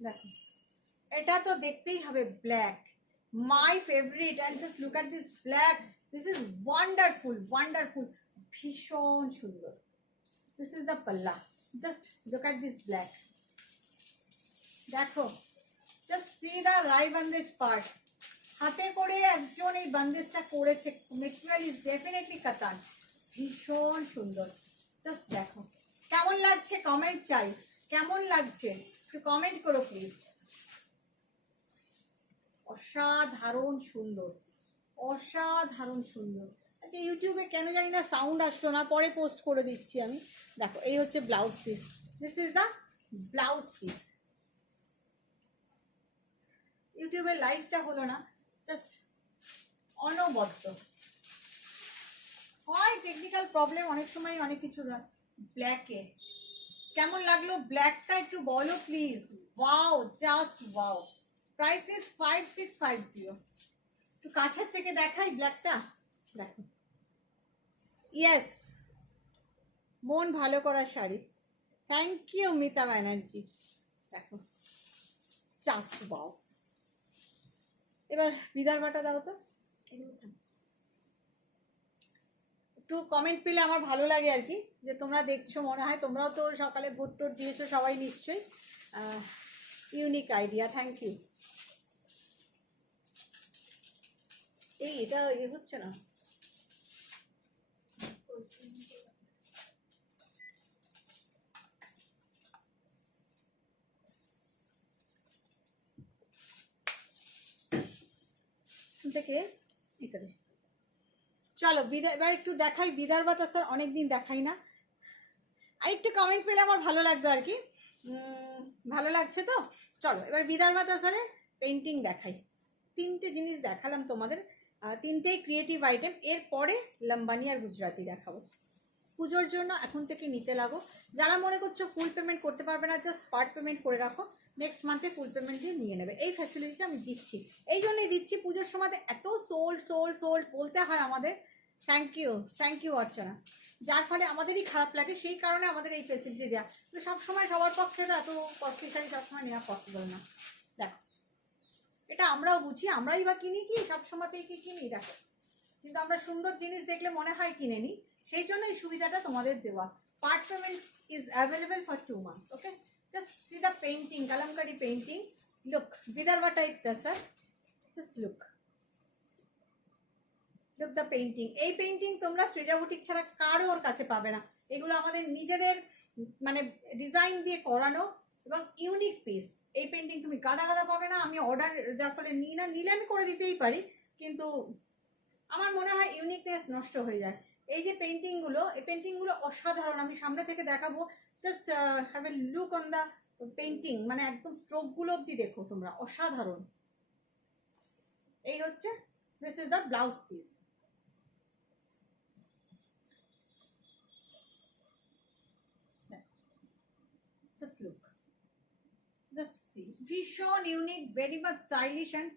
দেখো, এটা তো দেখতেই হবে, black, my favourite. And just look at this black, this is wonderful, wonderful, ভীষণ সুন্দর। দিস ইজ দ্য পাল্লা, just look at this black, দেখো just see the rai bandhej part, হাতে করে একজন এই বান্দেজটা করেছে, মেটেরিয়াল ইজ ডেফিনেটলি কাতান, ভীষণ সুন্দর। জাস্ট দেখো কেমন লাগছে, কমেন্ট চাই, কেমন লাগছে একটু কমেন্ট করো প্লিজ। অসাধারণ সুন্দর, অসাধারণ সুন্দর। আচ্ছা ইউটিউবে কেন জানি না সাউন্ড আসলো না, পরে পোস্ট করে দিচ্ছি আমি। দেখো এই হচ্ছে blouse piece, this is the blouse piece. ইউটিউবের লাইভটা হলো না, জাস্ট অনবদ্য হয়, টেকনিক্যাল প্রবলেম অনেক সময়, অনেক কিছু। ব্ল্যাকে কেমন লাগলো ব্ল্যাকটা একটু বলো please. Wow, just wow. Price is 5650। একটু কাছের থেকে দেখাই ব্ল্যাকটা, দেখো। ইয়েস, মন ভালো করার শাড়ি। Thank you Mita Banerjee. দেখো জাস্ট ওয়াও। এবার বিদর্ভাটা দাও তো, এগুলো থাক। একটু কমেন্ট পেলে আমার ভালো লাগে আর কি, যে তোমরা দেখছো, মনে হয় তোমরাও তো সকালে ভোট টোট দিয়েছো সবাই নিশ্চয়ই। Unique idea, thank you. এটা হচ্ছে না, থেকে এটা দে। চলো এবার একটু দেখাই বিদর্ভাটা, স্যার অনেকদিন দেখাই না, আর একটু কমেন্ট পেলে আমার ভালো লাগতো আর কি। ভালো লাগছে তো? চলো এবার বিদর্ভাটা স্যারে পেন্টিং দেখাই। তিনটে জিনিস দেখালাম তোমাদের, তিনটেই ক্রিয়েটিভ আইটেম। এরপরে লম্বানি আর গুজরাটি দেখাবো। পুজোর জন্য এখন থেকে নিতে লাগো। যারা মনে করছো ফুল পেমেন্ট করতে পারবে না, জাস্ট পার্ট পেমেন্ট করে রাখো, নেক্সট মান্থে ফুল পেমেন্ট দিয়ে নিয়ে নেবে। এই ফ্যাসিলিটিটা আমি দিচ্ছি, এই জন্যই দিচ্ছি। পুজোর সময় এত সোল্ড সোল্ড সোল্ড বলতে হয় আমাদের। থ্যাংক ইউ অর্চনা। যার ফলে আমাদেরই খারাপ লাগে, সেই কারণে আমাদের এই ফ্যাসিলিটি দেওয়া। তো সবসময় সবার পক্ষে তো এত কস্টলি শাড়ি সবসময় নেওয়া পসিবল না। দেখো এটা আমরাও বুঝি, আমরাই বা কিনি কি সবসময়তেই কি কিনি, দেখো। কিন্তু আমরা সুন্দর জিনিস দেখলে মনে হয় কিনে নিই, সেই জন্য এই সুবিধাটা তোমাদের দেওয়া। Part payment is available for 2 months, okay. Just see the painting, kalamkari painting, look Vidarbha type sir, just look the painting. এই পেন্টিং তোমরা সৃজা বুটিক ছাড়া কারো ওর কাছে পাবে না। এগুলো আমাদের নিজেদের মানে ডিজাইন দিয়ে করানো এবং ইউনিক পিস। এই পেন্টিং তুমি গাদা গাদা পাবে না। আমি অর্ডার যার ফলে নিই না, নিলে আমি করে দিতেই পারি, কিন্তু আমার মনে হয় ইউনিকনেস নষ্ট হয়ে যায়। এই যে পেন্টিংগুলো, এই পেন্টিংগুলো অসাধারণ। আমি সামনে থেকে দেখাবো, just have a look on the painting, মানে একদম স্ট্রোকগুলো অব্দি দেখো তোমরা, অসাধারণ। এই হচ্ছে, this is the blouse piece. Just look, just see. Vishon unique, very much stylish, and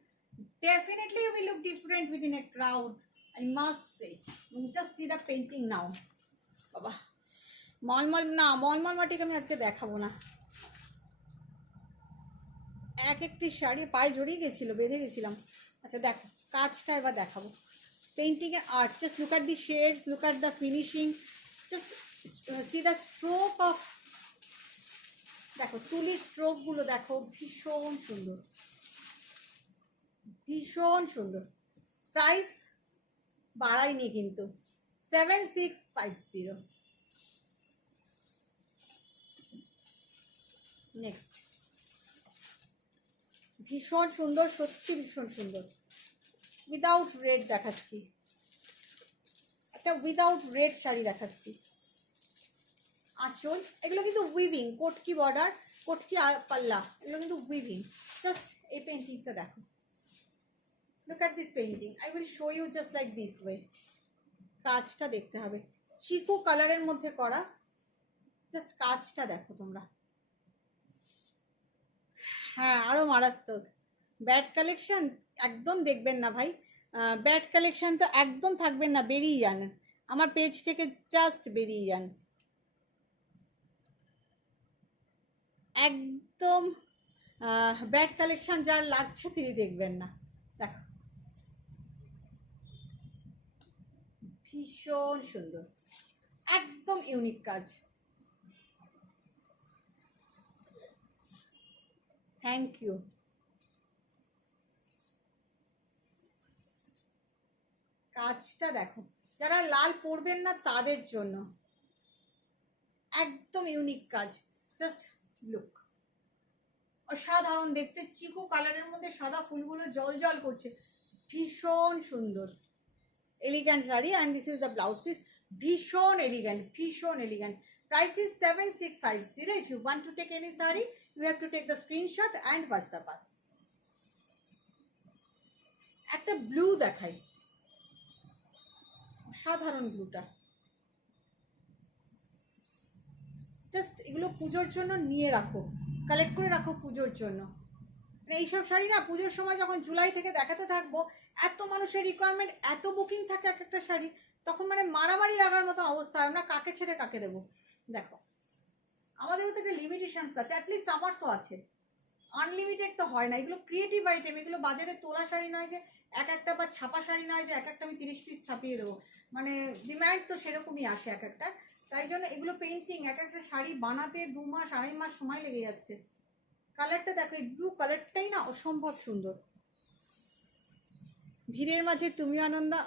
definitely will look different within a crowd, I must say. Just see the painting now. বাবা মলমল না, মলমল মাটিকে আমি আজকে দেখাবো না। এক একটি শাড়ি পায়ে জড়িয়ে গেছিলো, বেঁধে গেছিলাম। আচ্ছা দেখো কাজটা এবার দেখাবো। পেন্টিংয়ের art, just look at the shades, look at the finishing, just see the stroke of, দেখো তুলির স্ট্রোকগুলো দেখো, ভীষণ সুন্দর, ভীষণ সুন্দর। প্রাইস বাড়ায়নি কিন্তু, 7650। নেক্সট, ভীষণ সুন্দর, সত্যি ভীষণ সুন্দর। উইদাউট রেড দেখাচ্ছি, একটা উইদাউট রেড শাড়ি দেখাচ্ছি। আঁচল, এগুলো কিন্তু উইভিং, কোটকি বর্ডার, কোটকি পাল্লা, এগুলো কিন্তু উইভিং। জাস্ট এই পেন্টিংটা দেখো, look at this painting, I will show you just like this way. কাজটা দেখতে হবে, চিকু কালারের মধ্যে করা, জাস্ট কাজটা দেখো তোমরা। হ্যাঁ আরও মারাত্মক। ব্যাড কালেকশন একদম দেখবেন না ভাই, ব্যাড কালেকশন তো একদম থাকবেন না, বেরিয়ে যান আমার পেজ থেকে, জাস্ট বেরিয়ে যান একদম। ব্যাড কালেকশন যার লাগছে তিনি দেখবেন না। দেখো ভীষণ সুন্দর, একদম ইউনিক কাজ। Thank you. কাজটা দেখো, যারা লাল পরবেন না তাদের জন্য একদম ইউনিক কাজ, জাস্ট লুক, অসাধারণ দেখতে। চিকু কালারের মধ্যে সাদা ফুলগুলো জল জল করছে, ভীষণ সুন্দর elegant sari. And this is the blouse piece, ভীষণ এলিগ্যান্ট, ভীষণ elegant. Price is 7650. If you want to take any sari, you have to take the screenshot and WhatsApp us. একটা ব্লু দেখাই, সাধারণ ব্লুটা, জাস্ট এগুলো পুজোর জন্য নিয়ে রাখো, কালেক্ট করে রাখো পুজোর জন্য। মানে এইসব শাড়ি না পুজোর সময় যখন জুলাই থেকে দেখাতে থাকবো, এত মানুষের রিকোয়ারমেন্ট, এত বুকিং থাকে এক একটা শাড়ি, তখন মানে মারামারি লাগার মতো অবস্থা হয়, আমরা কাকে ছেড়ে কাকে দেবো। দেখো আমাদেরও তো একটা লিমিটেশনস আছে, অ্যাটলিস্ট আমার তো আছে, আনলিমিটেড তো হয় না। এগুলো ক্রিয়েটিভ আইটেম, এগুলো বাজারে তোলা শাড়ি নয় যে এক একটা, বা ছাপা শাড়ি নয় যে এক একটা আমি 30 পিস ছাপিয়ে দেবো। মানে ডিম্যান্ড তো সেরকমই আসে এক একটা, তাই জন্য এগুলো পেন্টিং, এক একটা শাড়ি বানাতে 2 মাস 2.5 মাস সময় লেগে যাচ্ছে। কালারটা দেখো, এই ব্লু কালারটাই না অসম্ভব সুন্দর। ভিড়ের মাঝে তুমি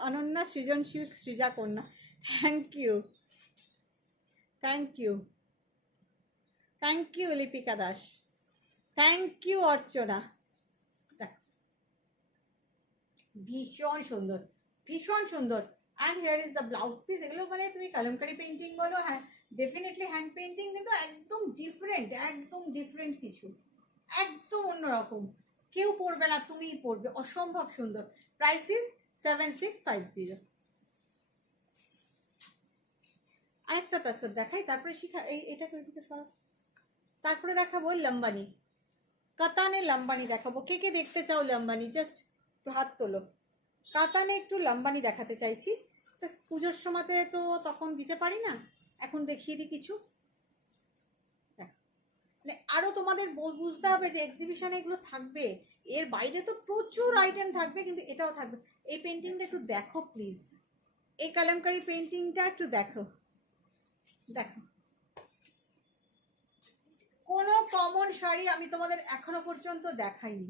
অনন্যা, সৃজনশীল সৃজা কন্যা, thank you, thank you, thank you Lipika Das, thank you Archana. দেখ ভীষণ সুন্দর, ভীষণ সুন্দর। And here is the blouse piece. এগুলো মানে তুমি কালামকারি পেন্টিং বলো, হ্যাঁ ডেফিনেটলি হ্যান্ড পেন্টিং, কিন্তু একদম ডিফারেন্ট, একদম ডিফারেন্ট কিছু, একদম অন্যরকম। কেউ পরবে না, তুমিই পরবে, অসম্ভব সুন্দর। Price is 7650। আরেকটা তাছাড়া দেখাই, তারপরে এটাকে ওইদিকে সরাও। তারপরে দেখাবো লম্বানি, কাতানে লম্বানি দেখাবো। কে কে দেখতে চাও লম্বানি, জাস্ট একটু হাত তোলো। কাতানে একটু লম্বানি দেখাতে চাইছি, জাস্ট পুজোর সময়তে তো তখন দিতে পারি না, এখন দেখিয়ে দিই কিছু। মানে আরও তোমাদের বুঝতে হবে যে এক্সিবিশনে এগুলো থাকবে, এর বাইরে তো প্রচুর আইটেম থাকবে, কিন্তু এটাও থাকবে। এই পেন্টিংটা একটু দেখো প্লিজ, এই কালামকারি পেন্টিংটা একটু দেখো, দেখো। কোনো কমন শাড়ি আমি তোমাদের এখনো পর্যন্ত দেখাইনি,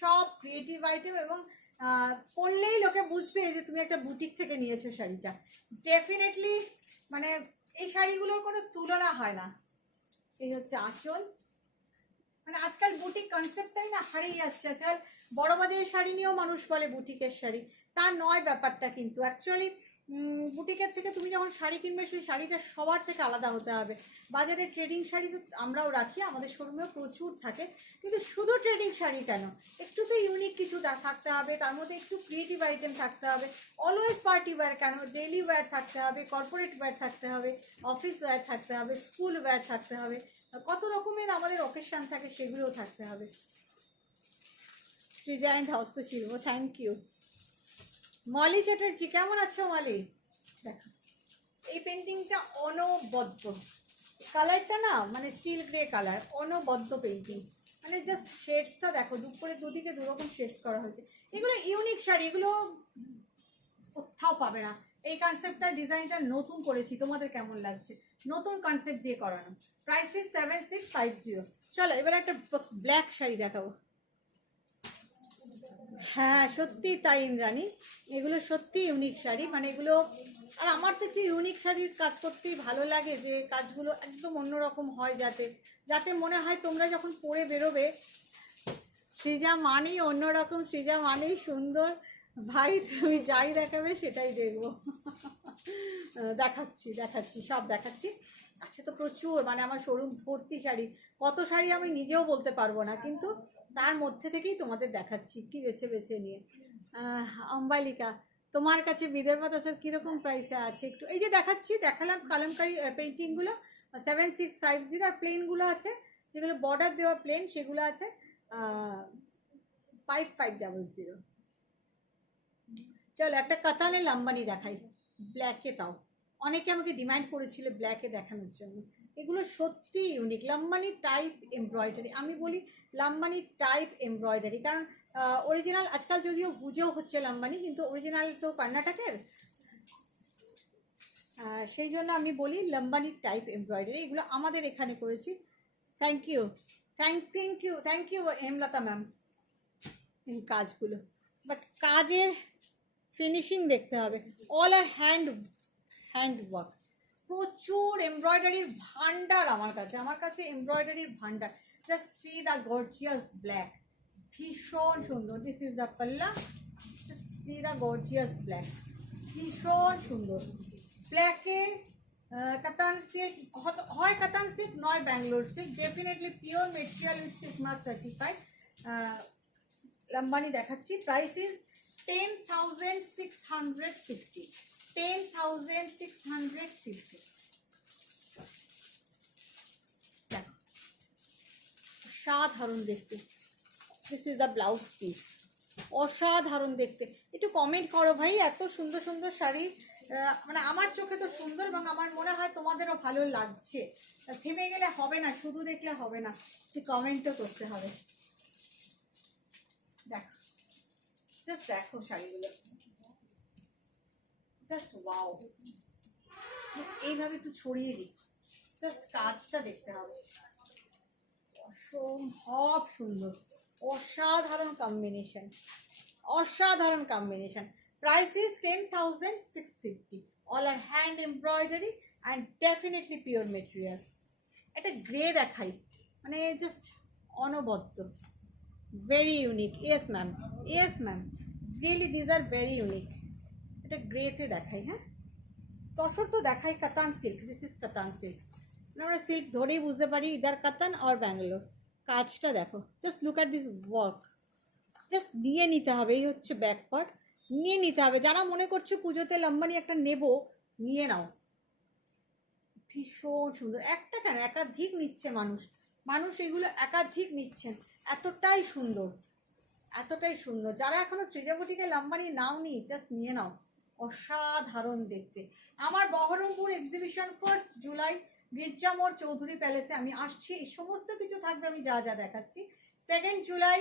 সব ক্রিয়েটিভ আইটেম, এবং পরলেই লোকে বুঝবে যে তুমি একটা বুটিক থেকে নিয়েছো শাড়িটা। ডেফিনেটলি মানে এই শাড়িগুলোর কোনো তুলনা হয় না। এই হচ্ছে আঁচল। মানে আজকাল বুটিক কনসেপ্টটাই না হারিয়ে যাচ্ছে। আজকাল বড় বাজারের শাড়ি নিয়েও মানুষ বলে বুটিকের শাড়ি, তা নয় ব্যাপারটা। কিন্তু অ্যাকচুয়ালি বুটিকের থেকে তুমি যখন শাড়ি কিনবে, সেই শাড়িটা সবার থেকে আলাদা হতে হবে। বাজারে ট্রেডিং শাড়ি তো আমরাও রাখি, আমাদের শোরুমেও প্রচুর থাকে, কিন্তু শুধু ট্রেডিং শাড়ি কেন, একটু তো ইউনিক কিছু থাকতে হবে, তার মধ্যে একটু ক্রিয়েটিভ আইটেম থাকতে হবে। অলওয়েজ পার্টি ওয়্যার কেন, ডেইলি ওয়্যার থাকতে হবে, কর্পোরেট ওয়্যার থাকতে হবে, অফিস ওয়্যার থাকতে হবে, স্কুল ওয়্যার থাকতে হবে, কত রকমের আমাদের অকেশান থাকে, সেগুলোও থাকতে হবে। সৃজা অ্যান্ড হস্তশিল্প, থ্যাংক ইউ। মলি চ্যাটার্জি, কেমন আছো মলি? দেখো এই পেন্টিংটা অনবদ্য, কালারটা না মানে স্টিল গ্রে কালার, অনবদ্য পেন্টিং। মানে জাস্ট শেডসটা দেখো, দুপুরে দুদিকে দুরকম শেডস করা হয়েছে। এগুলো ইউনিক শাড়ি, এগুলো কোথাও পাবে না। এই কনসেপ্টটা, ডিজাইনটা নতুন করেছি, তোমাদের কেমন লাগছে? নতুন কনসেপ্ট দিয়ে করানো। Price is 7650। চলো এবার একটা ব্ল্যাক শাড়ি দেখাবো। হ্যাঁ সত্যি তাই ইন্দ্রাণী, এগুলো সত্যি ইউনিক শাড়ি। মানে এগুলো, আর আমার তো একটু ইউনিক শাড়ির কাজ করতেই ভালো লাগে, যে কাজগুলো একদম অন্যরকম হয়, যাতে যাতে মনে হয় তোমরা যখন পরে বেরোবে, সৃজা মানেই অন্যরকম, সৃজা মানেই সুন্দর। ভাই তুমি যাই দেখাবে সেটাই দেখবো। দেখাচ্ছি দেখাচ্ছি, সব দেখাচ্ছি। আছে তো প্রচুর, মানে আমার শোরুম ভর্তি শাড়ি, কত শাড়ি আমি নিজেও বলতে পারবো না, কিন্তু তার মধ্যে থেকেই তোমাদের দেখাচ্ছি কি বেছে বেছে নিয়ে। অম্বালিকা, তোমার কাছে বিদের বাতাসের কীরকম প্রাইসে আছে একটু, এই যে দেখাচ্ছি, দেখালাম কালামকারি পেন্টিংগুলো 7650। আর প্লেনগুলো আছে, যেগুলো বর্ডার দেওয়া প্লেন, সেগুলো আছে 5500। চলো একটা কাতানে লাম্বানি দেখাই, ব্ল্যাকে। তাও অনেকে আমাকে ডিমান্ড করেছিল ব্ল্যাকে দেখানোর জন্য। এগুলো সত্যি ইউনিক, লাম্বানি টাইপ এমব্রয়ডারি। আমি বলি লাম্বানি টাইপ এমব্রয়ডারি, কারণ অরিজিনাল আজকাল যদিও বুঝেও হচ্ছে লাম্বানি, কিন্তু অরিজিনাল তো কর্ণাটকের, সেই জন্য আমি বলি লাম্বানি টাইপ এমব্রয়ডারি। এগুলো আমাদের এখানে করেছি। Thank you. Thank you Hemlata ma'am. এই কাজগুলো, বাট কাজের ফিনিশিং দেখতে হবে। অল আর হ্যান্ড ওয়ার্ক, প্রচুর এমব্রয়ডারির ভান্ডার আমার কাছে এমব্রয়ডারির ভান্ডার। Just see the gorgeous black, ভীষণ সুন্দর। দিস ইজ দ্য পাল্লা, just see the gorgeous black, ভীষণ সুন্দর। ব্ল্যাকে কাতান সিল্ক, হয় কাতান সিল্ক নয় Bangalore silk, definitely pure material with silk mark certified. Lambani দেখাচ্ছি, প্রাইস ইজ 10,650, 10,650। দেখো অসাধারণ দেখতে। This is the blouse piece, অসাধারণ দেখতে। একটু কমেন্ট করো ভাই, এত সুন্দর সুন্দর শাড়ি, মানে আমার চোখে তো সুন্দর এবং আমার মনে হয় তোমাদেরও ভালো লাগছে। থেমে গেলে হবে না, শুধু দেখলে হবে না, যে কমেন্টও করতে হবে। দেখো, জাস্ট দেখো শাড়িগুলো, জাস্ট ওয়াও। এইভাবে একটু ছড়িয়ে দিই, জাস্ট কাজটা দেখতে হবে, অসম্ভব সুন্দর, অসাধারণ কম্বিনেশন, অসাধারণ combination. Price is 10,650, all are hand embroidery and definitely pure material. একটা গ্রে দেখাই, মানে জাস্ট অনবদ্য, very unique. Yes ma'am, yes ma'am, really these are very unique. এটা গ্রেতে দেখাই, হ্যাঁ তসর তো দেখাই katan silk, this is katan silk. আমরা সিল্ক ধরেই বুঝতে পারি ইদার কাতান আর ব্যাঙ্গালোর। কাজটা দেখো, just look at this work, just নিয়ে নিতে হবে। এই হচ্ছে ব্যাক পার্ট, নিয়ে নিতে হবে। যারা মনে করছো পুজোতে লম্বানি একটা নেব, নিয়ে নাও, ভীষণ সুন্দর। একটা কেন, একাধিক নিচ্ছে মানুষ এগুলো একাধিক নিচ্ছেন, এতটাই সুন্দর, এতটাই সুন্দর। যারা এখনো সৃজাবতীকে লম্বানি নাওনি, জাস্ট নিয়ে নাও, অসাধারণ দেখতে। আমার বহরমপুর এক্সিবিশন 1 জুলাই গির্জামোড় চৌধুরী প্যালেসে আমি আসছি, এই সমস্ত কিছু থাকবে আমি যা যা দেখাচ্ছি। 2 July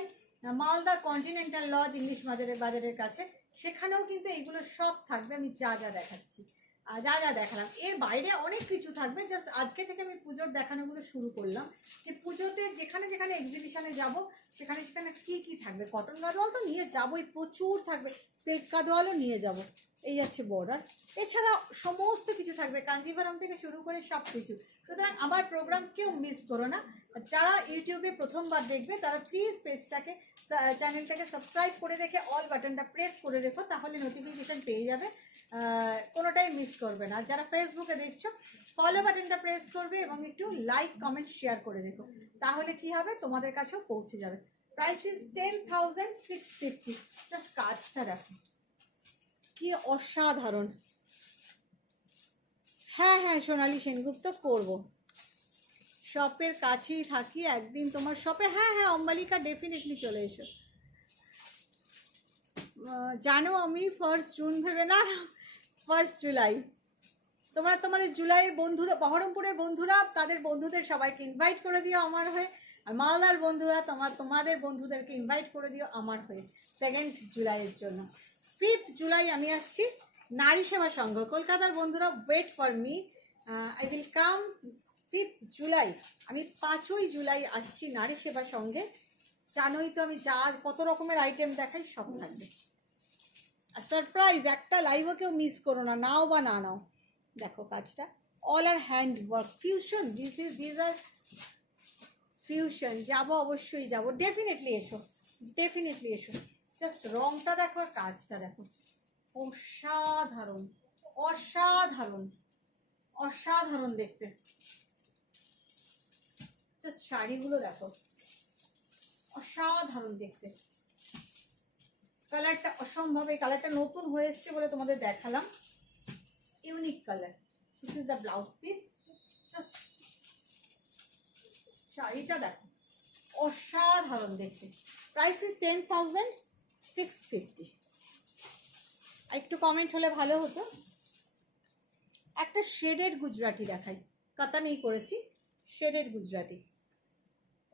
Malda continental lodge English বাজারের কাছে, সেখানেও কিন্তু এইগুলো সব থাকবে আমি যা যা দেখাচ্ছি, যা যা দেখালাম। এর বাইরে অনেক কিছু থাকবে, জাস্ট আজকে থেকে আমি পুজোর দেখানোগুলো শুরু করলাম, যে পুজোতে যেখানে যেখানে এক্সিবিশনে যাব সেখানে সেখানে কী কী থাকবে। কটন গাদোয়াল তো নিয়ে যাবোই, প্রচুর থাকবে, সিল্ক গাদোয়ালও নিয়ে যাব। এই আছে বর্ডার, এছাড়া সমস্ত কিছু থাকবে, কাঞ্জিভারম থেকে শুরু করে সব কিছু। সুতরাং আমার প্রোগ্রাম কেউ মিস করো না। যারা ইউটিউবে প্রথমবার দেখবে তারা প্লিজ পেজটাকে, চ্যানেলটাকে সাবস্ক্রাইব করে রেখে অল বাটনটা প্রেস করে রেখো, তাহলে নোটিফিকেশান পেয়ে যাবে, কোনোটাই মিস করবে না। যারা ফেসবুকে দেখছো ফলো বাটনটা প্রেস করবে এবং একটু লাইক কমেন্ট শেয়ার করে রেখো, তাহলে কি হবে তোমাদের কাছেও পৌঁছে যাবে। Price is 10,650। জাস্ট কাজটা দেখো কি অসাধারণ। হ্যাঁ হ্যাঁ সোনালী সেনগুপ্ত করব, শপের কাছেই থাকি, একদিন তোমার শপে, হ্যাঁ হ্যাঁ অম্বালিকা ডেফিনেটলি চলে এসো। জানো আমি 1 জুন ভেবে না, 1 জুলাই। তোমরা তোমাদের জুলাইয়ের বন্ধুরা, বহরমপুরের বন্ধুরা তাদের বন্ধুদের সবাইকে ইনভাইট করে দিও আমার হয়ে, আর মালদার বন্ধুরা তোমাদের বন্ধুদেরকে ইনভাইট করে দিও আমার হয়ে 2 জুলাইয়ের জন্য। 5 জুলাই আমি আসছি নারী সেবা সংঘ, কলকাতার বন্ধুরা wait for me, I will come 5 July. আমি 5 জুলাই আসছি নারী সেবা সঙ্গে। জানোই তো আমি যা কত রকমের আইটেম দেখাই, সব থাকবে। আর সারপ্রাইজ, একটা লাইভও কেউ মিস করো না, নাও বা না নাও। দেখো কাজটা, all are hand work, fusion, this are fusion. যাবো, অবশ্যই যাবো, ডেফিনেটলি এসো, ডেফিনেটলি এসো। জাস্ট রংটা দেখো আর কাজটা দেখো, অসাধারণ, অসাধারণ, অসাধারণ দেখতে। জাস্ট শাড়িগুলো দেখো, অসাধারণ দেখতে। কালারটা অসম্ভব, এই কালারটা নতুন হয়ে এসছে বলে তোমাদের দেখালাম, unique colour. This is the blouse piece, just শাড়িটা দেখো, অসাধারণ দেখতে। Price is 10,650। একটু কমেন্ট হলে ভালো হতো। একটা শেডের গুজরাটি দেখাই, কাতানেই করেছি, শেডের গুজরাটি,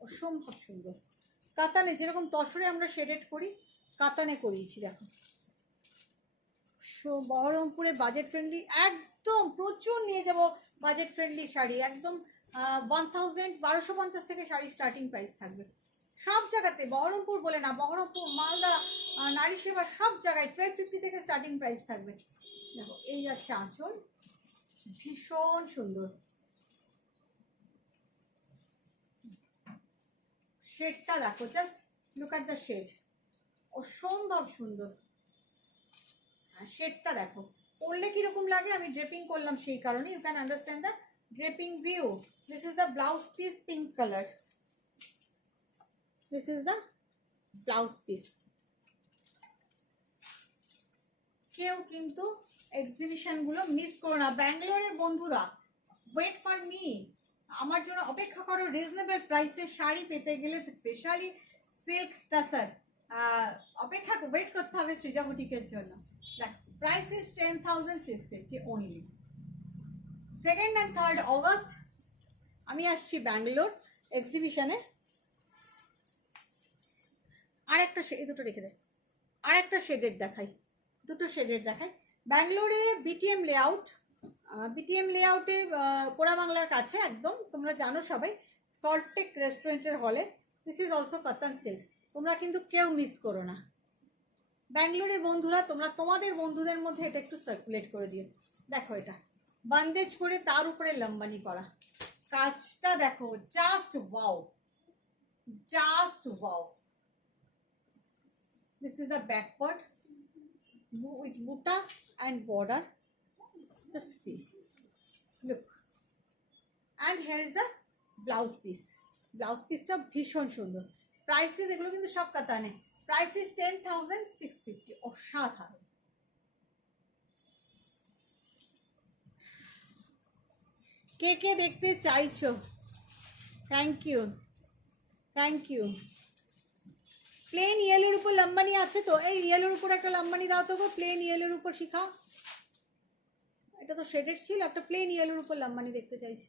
অসম্ভব সুন্দর। কাতানে যেরকম তসরে আমরা শেডেড করি, কাতানে করিয়েছি দেখো। বহরমপুরে বাজেট ফ্রেন্ডলি, একদম প্রচুর নিয়ে যাব বাজেট ফ্রেন্ডলি শাড়ি, একদম 1250 থেকে শাড়ি স্টার্টিং প্রাইস থাকবে সব জায়গাতে, বহরমপুর বলে না, বহরমপুর, মালদা, নারী সেবা, সব জায়গায় 1250 থেকে স্টার্টিং প্রাইস থাকবে। দেখো এই যাচ্ছে আঁচল, ভীষণ সুন্দর, শেডটা দেখো, just look at the shade, অসম্ভব সুন্দর। শেডটা দেখো, পরলে কিরকম লাগে, আমি ড্রেপিং করলাম সেই কারণে, you can understand the draping view. This is the blouse piece, pink colour, this is the blouse piece. কেউ কিন্তু এক্সিবিশনগুলো মিস করো না। ব্যাঙ্গালোরের বন্ধুরা, ওয়েট ফর মি, আমার জন্য অপেক্ষা করো। রিজনেবল প্রাইসে শাড়ি পেতে গেলে, স্পেশালি সিল্ক টাসার, অপেক্ষা ওয়েট করতে হবে সৃজা বুটিকের জন্য। দেখ, price is 10,650 only. 2nd and 3rd August আমি আসছি ব্যাঙ্গালোর এক্সিবিশনে। আর একটা এই দুটো রেখে দেয়, আর একটা শেডের দেখাই, দুটো শেডের দেখাই। ব্যাঙ্গালোরে বিটিএম লেআউট, বিটিএম লেআউটে পোড়া বাংলার কাছে একদম, তোমরা জানো সবাই, সল্টটেক রেস্টুরেন্টের হলে। This is also cotton silk, তোমরা কিন্তু কেউ মিস করো না। ব্যাঙ্গালোরের বন্ধুরা, তোমরা তোমাদের বন্ধুদের মধ্যে এটা একটু সার্কুলেট করে দিও। দেখো এটা বান্দেজ করে তার উপরে লম্বানি করা, কাজটা দেখো, just wow, just wow. This is the back part with buta and border. Just see, look. And here is the blouse piece. Blouse piece টা ভীষণ সুন্দর। প্রাইসেস এগুলো কিন্তু সব কাতানে। Price is 10,650। অসাধারণ। কে কে দেখতে চাইছো? Thank you, thank you. Plain ইয়েলোর উপর লম্বানি আছে তো, এই ইয়েলোর উপর একটা লম্বানি দাও তো গো, প্লেন ইয়েলোর উপর শিখাও। এটা তো শেডেড ছিল, একটা প্লেন ইয়েলোর উপর লম্বানি দেখতে চাইছি,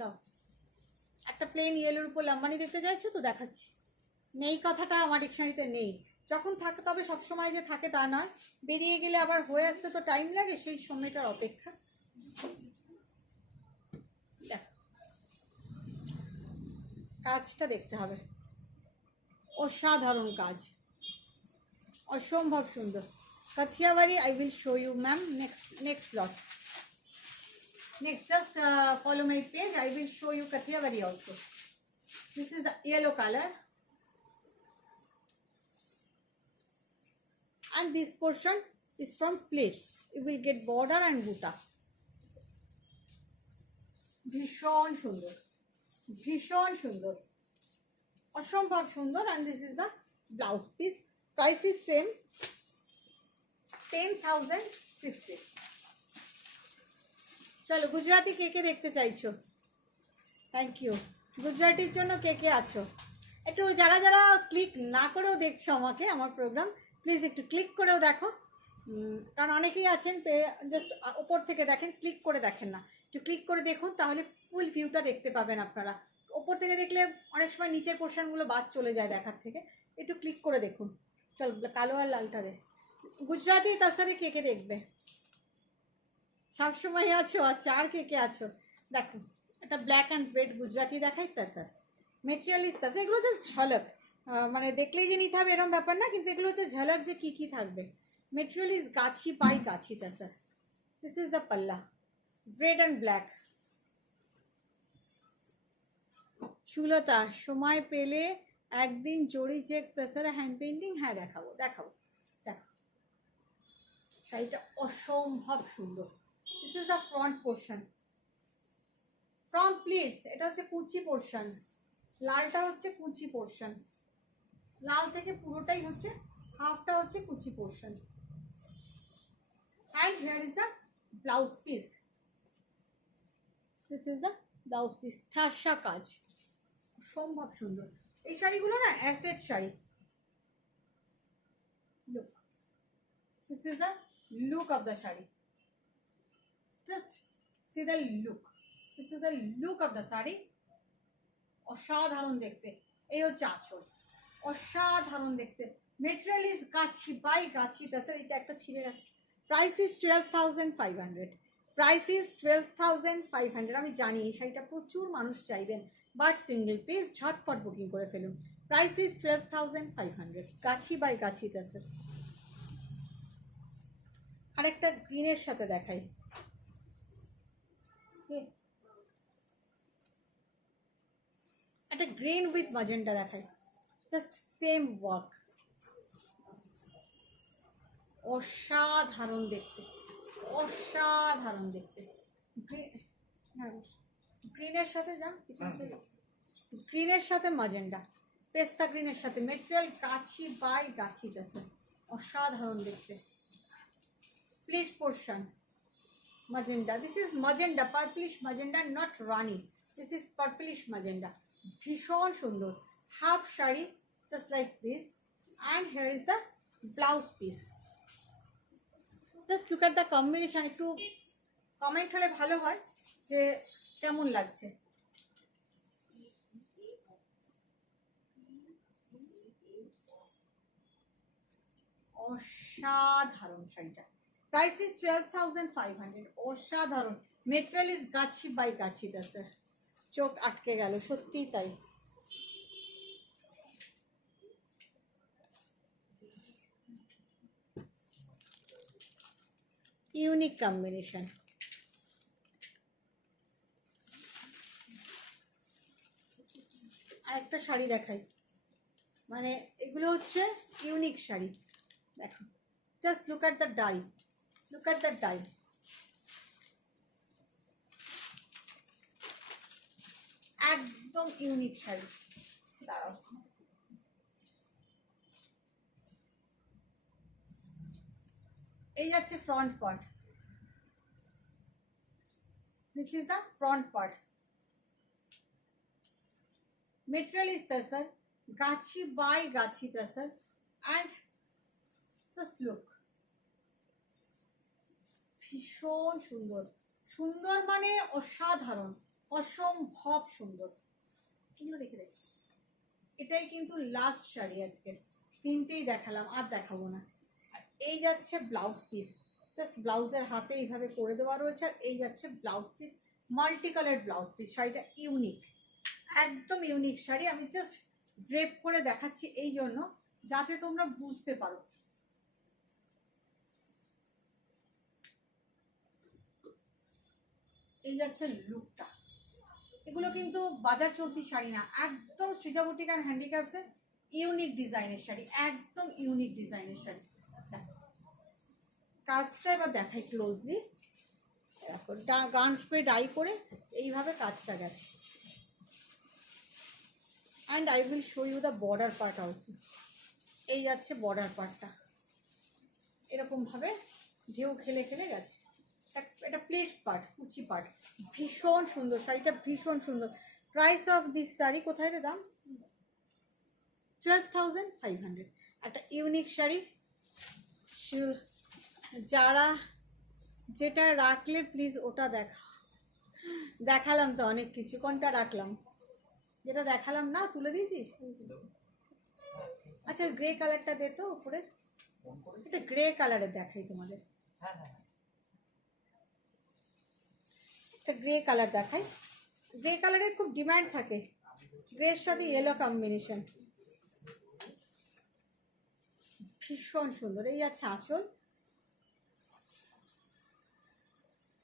দাও। একটা প্লেন ইয়েলোর উপর লম্বানি দেখতে চাইছো তো, দেখাচ্ছি। নেই কথাটা আমার ডিকশনারিতে নেই, যখন থাকে তবে সবসময় যে থাকে তা নয়, বেরিয়ে গেলে আবার হয়ে আসতে তো টাইম লাগে, সেই সময়টার অপেক্ষা। দেখো কাজটা দেখতে হবে, অসাধারণ কাজ, অসম্ভব সুন্দর। কাথিয়াবাড়ি I will show you ma'am next plot. Next just follow my page, I will show you Kathiawari also. This is the yellow color and this portion is from plates. You will get border and buta. ভীষণ সুন্দর, ভীষণ সুন্দর, অসম্ভব সুন্দর। and this is the blouse piece. Price is same, 10,060। চলো, গুজরাটি কে কে দেখতে চাইছো? Thank you. গুজরাটির জন্য কে কে আছো? একটু যারা যারা ক্লিক না করেও দেখছো আমাকে, আমার প্রোগ্রাম, প্লিজ একটু ক্লিক করেও দেখো, কারণ অনেকেই আছেন জাস্ট ওপর থেকে দেখেন, ক্লিক করে দেখেন না। একটু ক্লিক করে দেখুন, তাহলে ফুল ভিউটা দেখতে পাবেন আপনারা। ওপর থেকে দেখলে অনেক সময় নিচের পোর্শনগুলো বাদ চলে যায় দেখার থেকে, একটু ক্লিক করে দেখুন। চল, কালো আর লালটা দে। গুজরাটি তাছাড়া কে কে দেখবে? সবসময় আছো? আচ্ছা, আর কে কে আছো? দেখো, একটা ব্ল্যাক অ্যান্ড রেড গুজরাটি দেখাই তা স্যার, মেটেরিয়ালিস্ট আছে, এগুলো হচ্ছে ঝলক, মানে দেখলেই যে নিতে হবে এরকম ব্যাপার না, কিন্তু এগুলো হচ্ছে ঝলক যে কী কী থাকবে। মেটেরিয়ালিস্ট গাছি পাই গাছি তা স্যার। দিস ইজ দ্য পাল্লা, রেড অ্যান্ড ব্ল্যাক। সুলতা, সময় পেলে একদিন জড়ি চেক তাছাড়া হ্যান্ড পেন্টিং, হ্যাঁ দেখাবো দেখাবো। দেখো শাড়িটা অসম্ভব সুন্দর। This is the front portion, front pleats, এটা হচ্ছে কুচি পোর্শন, লালটা হচ্ছে কুচি পোর্শন, লাল থেকে পুরোটাই হচ্ছে, হাফটা হচ্ছে কুচি portion. And here is the blouse piece, this is the blouse piece, ঠাসা কাজ, অসম্ভব সুন্দর। এই শাড়িগুলো না asset sari. Look, this is the look of the sari, just see the look, this is the look of the sari. অসাধারণ দেখতে। এই হচ্ছে আঁচল, অসাধারণ দেখতে। মেটেরিয়াল ইজ গাছি বাই গাছি, তাছাড়া এটা একটা ছিঁড়ে গেছে। Price is 12,500। Price is 12,500। আমি জানি এই শাড়িটা প্রচুর মানুষ চাইবেন, বাট সিঙ্গেল পিস ঝটপট বুকিং করে ফেলুন। Price is 12,500। গাছি বাই গাছিতে আছে। আরেকটা গ্রিনের সাথে দেখাই, একটা গ্রিন উইথ ম্যাজেন্টা দেখাই, জাস্ট সেম ওয়ার্ক, অসাধারণ দেখতে, অসাধারণ দেখতে। গ্রিনের সাথে যা গ্রিনের সাথে ম্যাজেন্টা, পেস্তা গ্রিনের সাথে মেটেরিয়াল গাছি বাই গাছি আছে, অসাধারণ দেখতে। Pleats portion magenta, this is magenta, purplish magenta, not rani, this is purplish magenta, ভীষণ সুন্দর half sari, just like this, and here is the blouse piece. Just look at the combination, একটু comment হলে ভালো হয় যে কেমন লাগছে। অসাধারণ শাড়িটা, প্রাইস ইজ 12,500। অসাধারণ মেটেরিয়াল ইজ গাছি বাই গাছি আছে, চোখ আটকে গেল, সত্যিই তাই। Unique combination. আর একটা শাড়ি দেখাই, মানে এগুলো হচ্ছে ইউনিক শাড়ি, দেখো just look at the dye, look at the dye, একদম ইউনিক শাড়ি। দাঁড়াও, এই যাচ্ছে front part, this is the front part, material is tussar, গাছি by Gachhi তাসার, and just look, ভীষণ সুন্দর, সুন্দর মানে অসাধারণ, অসম্ভব সুন্দর। এগুলো রেখে দেখি, এটাই কিন্তু লাস্ট শাড়ি আজকের, তিনটেই দেখালাম, আর দেখাবো না। আর এই যাচ্ছে ব্লাউজ পিস, জাস্ট ব্লাউজের হাতে এইভাবে করে দেওয়া রয়েছে, আর এই যাচ্ছে blouse piece, multi colour blouse piece. শাড়িটা ইউনিক, একদম ইউনিক শাড়ি। আমি জাস্ট ড্রেপ করে দেখাচ্ছি এই জন্য যাতে তোমরা বুঝতে পারো। এই যাচ্ছে লুকটা, এগুলো কিন্তু বাজার চলতি শাড়ি না, একদম সৃজা বুটিক অ্যান্ড হ্যান্ডিক্রাফটসের ইউনিক ডিজাইনের শাড়ি, একদম ইউনিক ডিজাইনের শাড়ি। দেখো কাজটা এবার দেখাই ক্লোজলি, দেখো গান স্প্রে ডাই করে এইভাবে কাজটা গেছে, and I will show you the border part also. এই যাচ্ছে বর্ডার পার্টটা, এরকমভাবে ঢেউ খেলে খেলে গেছে, এটা প্লেটস পার্ট, কুচি পার্ট, ভীষণ সুন্দর শাড়িটা, ভীষণ সুন্দর। প্রাইস অফ দিস শাড়ি কোথায় রে দাম, 12,500। একটা ইউনিক শাড়ি, যারা যেটা রাখলে প্লিজ ওটা দেখালাম তো অনেক কিছু, কোনটা রাখলাম, যেটা দেখালাম না তুলে দিয়েছিস? আচ্ছা গ্রে কালারটা দে তো উপরে, এটা গ্রে কালারের দেখাই তোমাদের, একটা গ্রে কালার দেখাই, গ্রে কালারের খুব ডিমান্ড থাকে, গ্রের সাথে ইয়েলো কম্বিনেশন, ভীষণ সুন্দর। এই আছে আঁচল,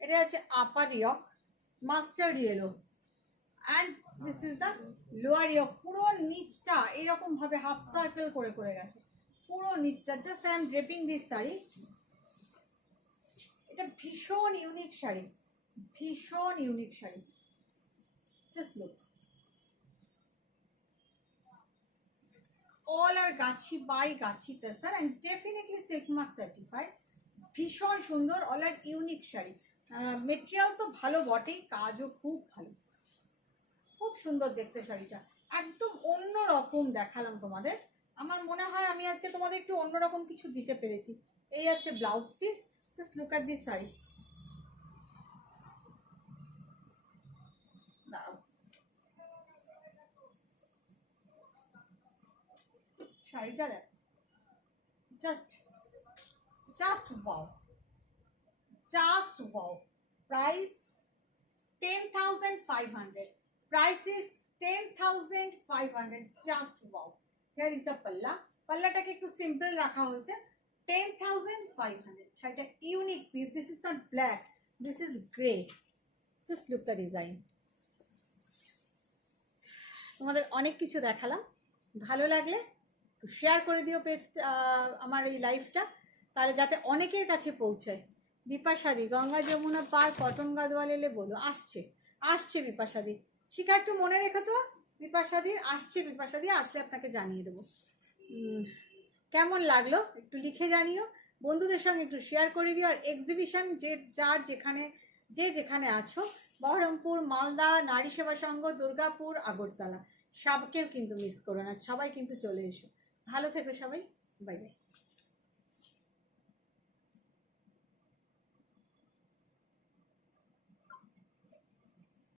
এটা আছে upper yoke mustard yellow, and this is the lower yoke. পুরো নিচটা এইরকম ভাবে হাফ সার্কেল করে করে গেছে, পুরো নিচটা। Just I am draping this sari, এটা ভীষণ ইউনিক শাড়ি, ভীষণ unique sari, just look. all are গাছি বাই গাছি tussar and definitely silk mark certified, ভীষণ সুন্দর, all are unique sari. Material তো ভালো বটেই, কাজও খুব ভালো, খুব সুন্দর দেখতে শাড়িটা, একদম অন্য রকম দেখালাম তোমাদের। আমার মনে হয় আমি আজকে তোমাদের একটু অন্যরকম কিছু দিতে পেরেছি। এই আছে blouse piece, just look at this sari, দাঁড়াও শাড়িটা দেখ, just wow, just wow, price 10,500, price is 10,500, just wow. Here is the palla, পাল্লাটাকে একটু সিম্পল রাখা হয়েছে, 10,500. শাড়িটা unique piece, this is not black, this is grey, just look the design. তোমাদের অনেক কিছু দেখালাম, ভালো লাগলে একটু শেয়ার করে দিও পেজটা, আমার এই লাইভটা, তাহলে যাতে অনেকের কাছে পৌঁছায়। বিপাশাদি গঙ্গা যমুনা পার কটন গাদওয়াল এলে বলো, আসছে আসছে বিপাশাদি, শিখা একটু মনে রেখো তো, বিপাশাদির আসছে, বিপাশাদি আসলে আপনাকে জানিয়ে দেবো। কেমন লাগলো একটু লিখে জানিও, বন্ধুদের সঙ্গে একটু শেয়ার করে দিও। আর এক্সিবিশন যার যেখানে যেখানে আছো, বহরমপুর, মালদা, নারী সেবা সংঘ, দুর্গাপুর, আগরতলা, সবকেও কিন্তু মিস করো না, সবাই কিন্তু চলে এসো। ভালো থেকো সবাই, বাই বাই।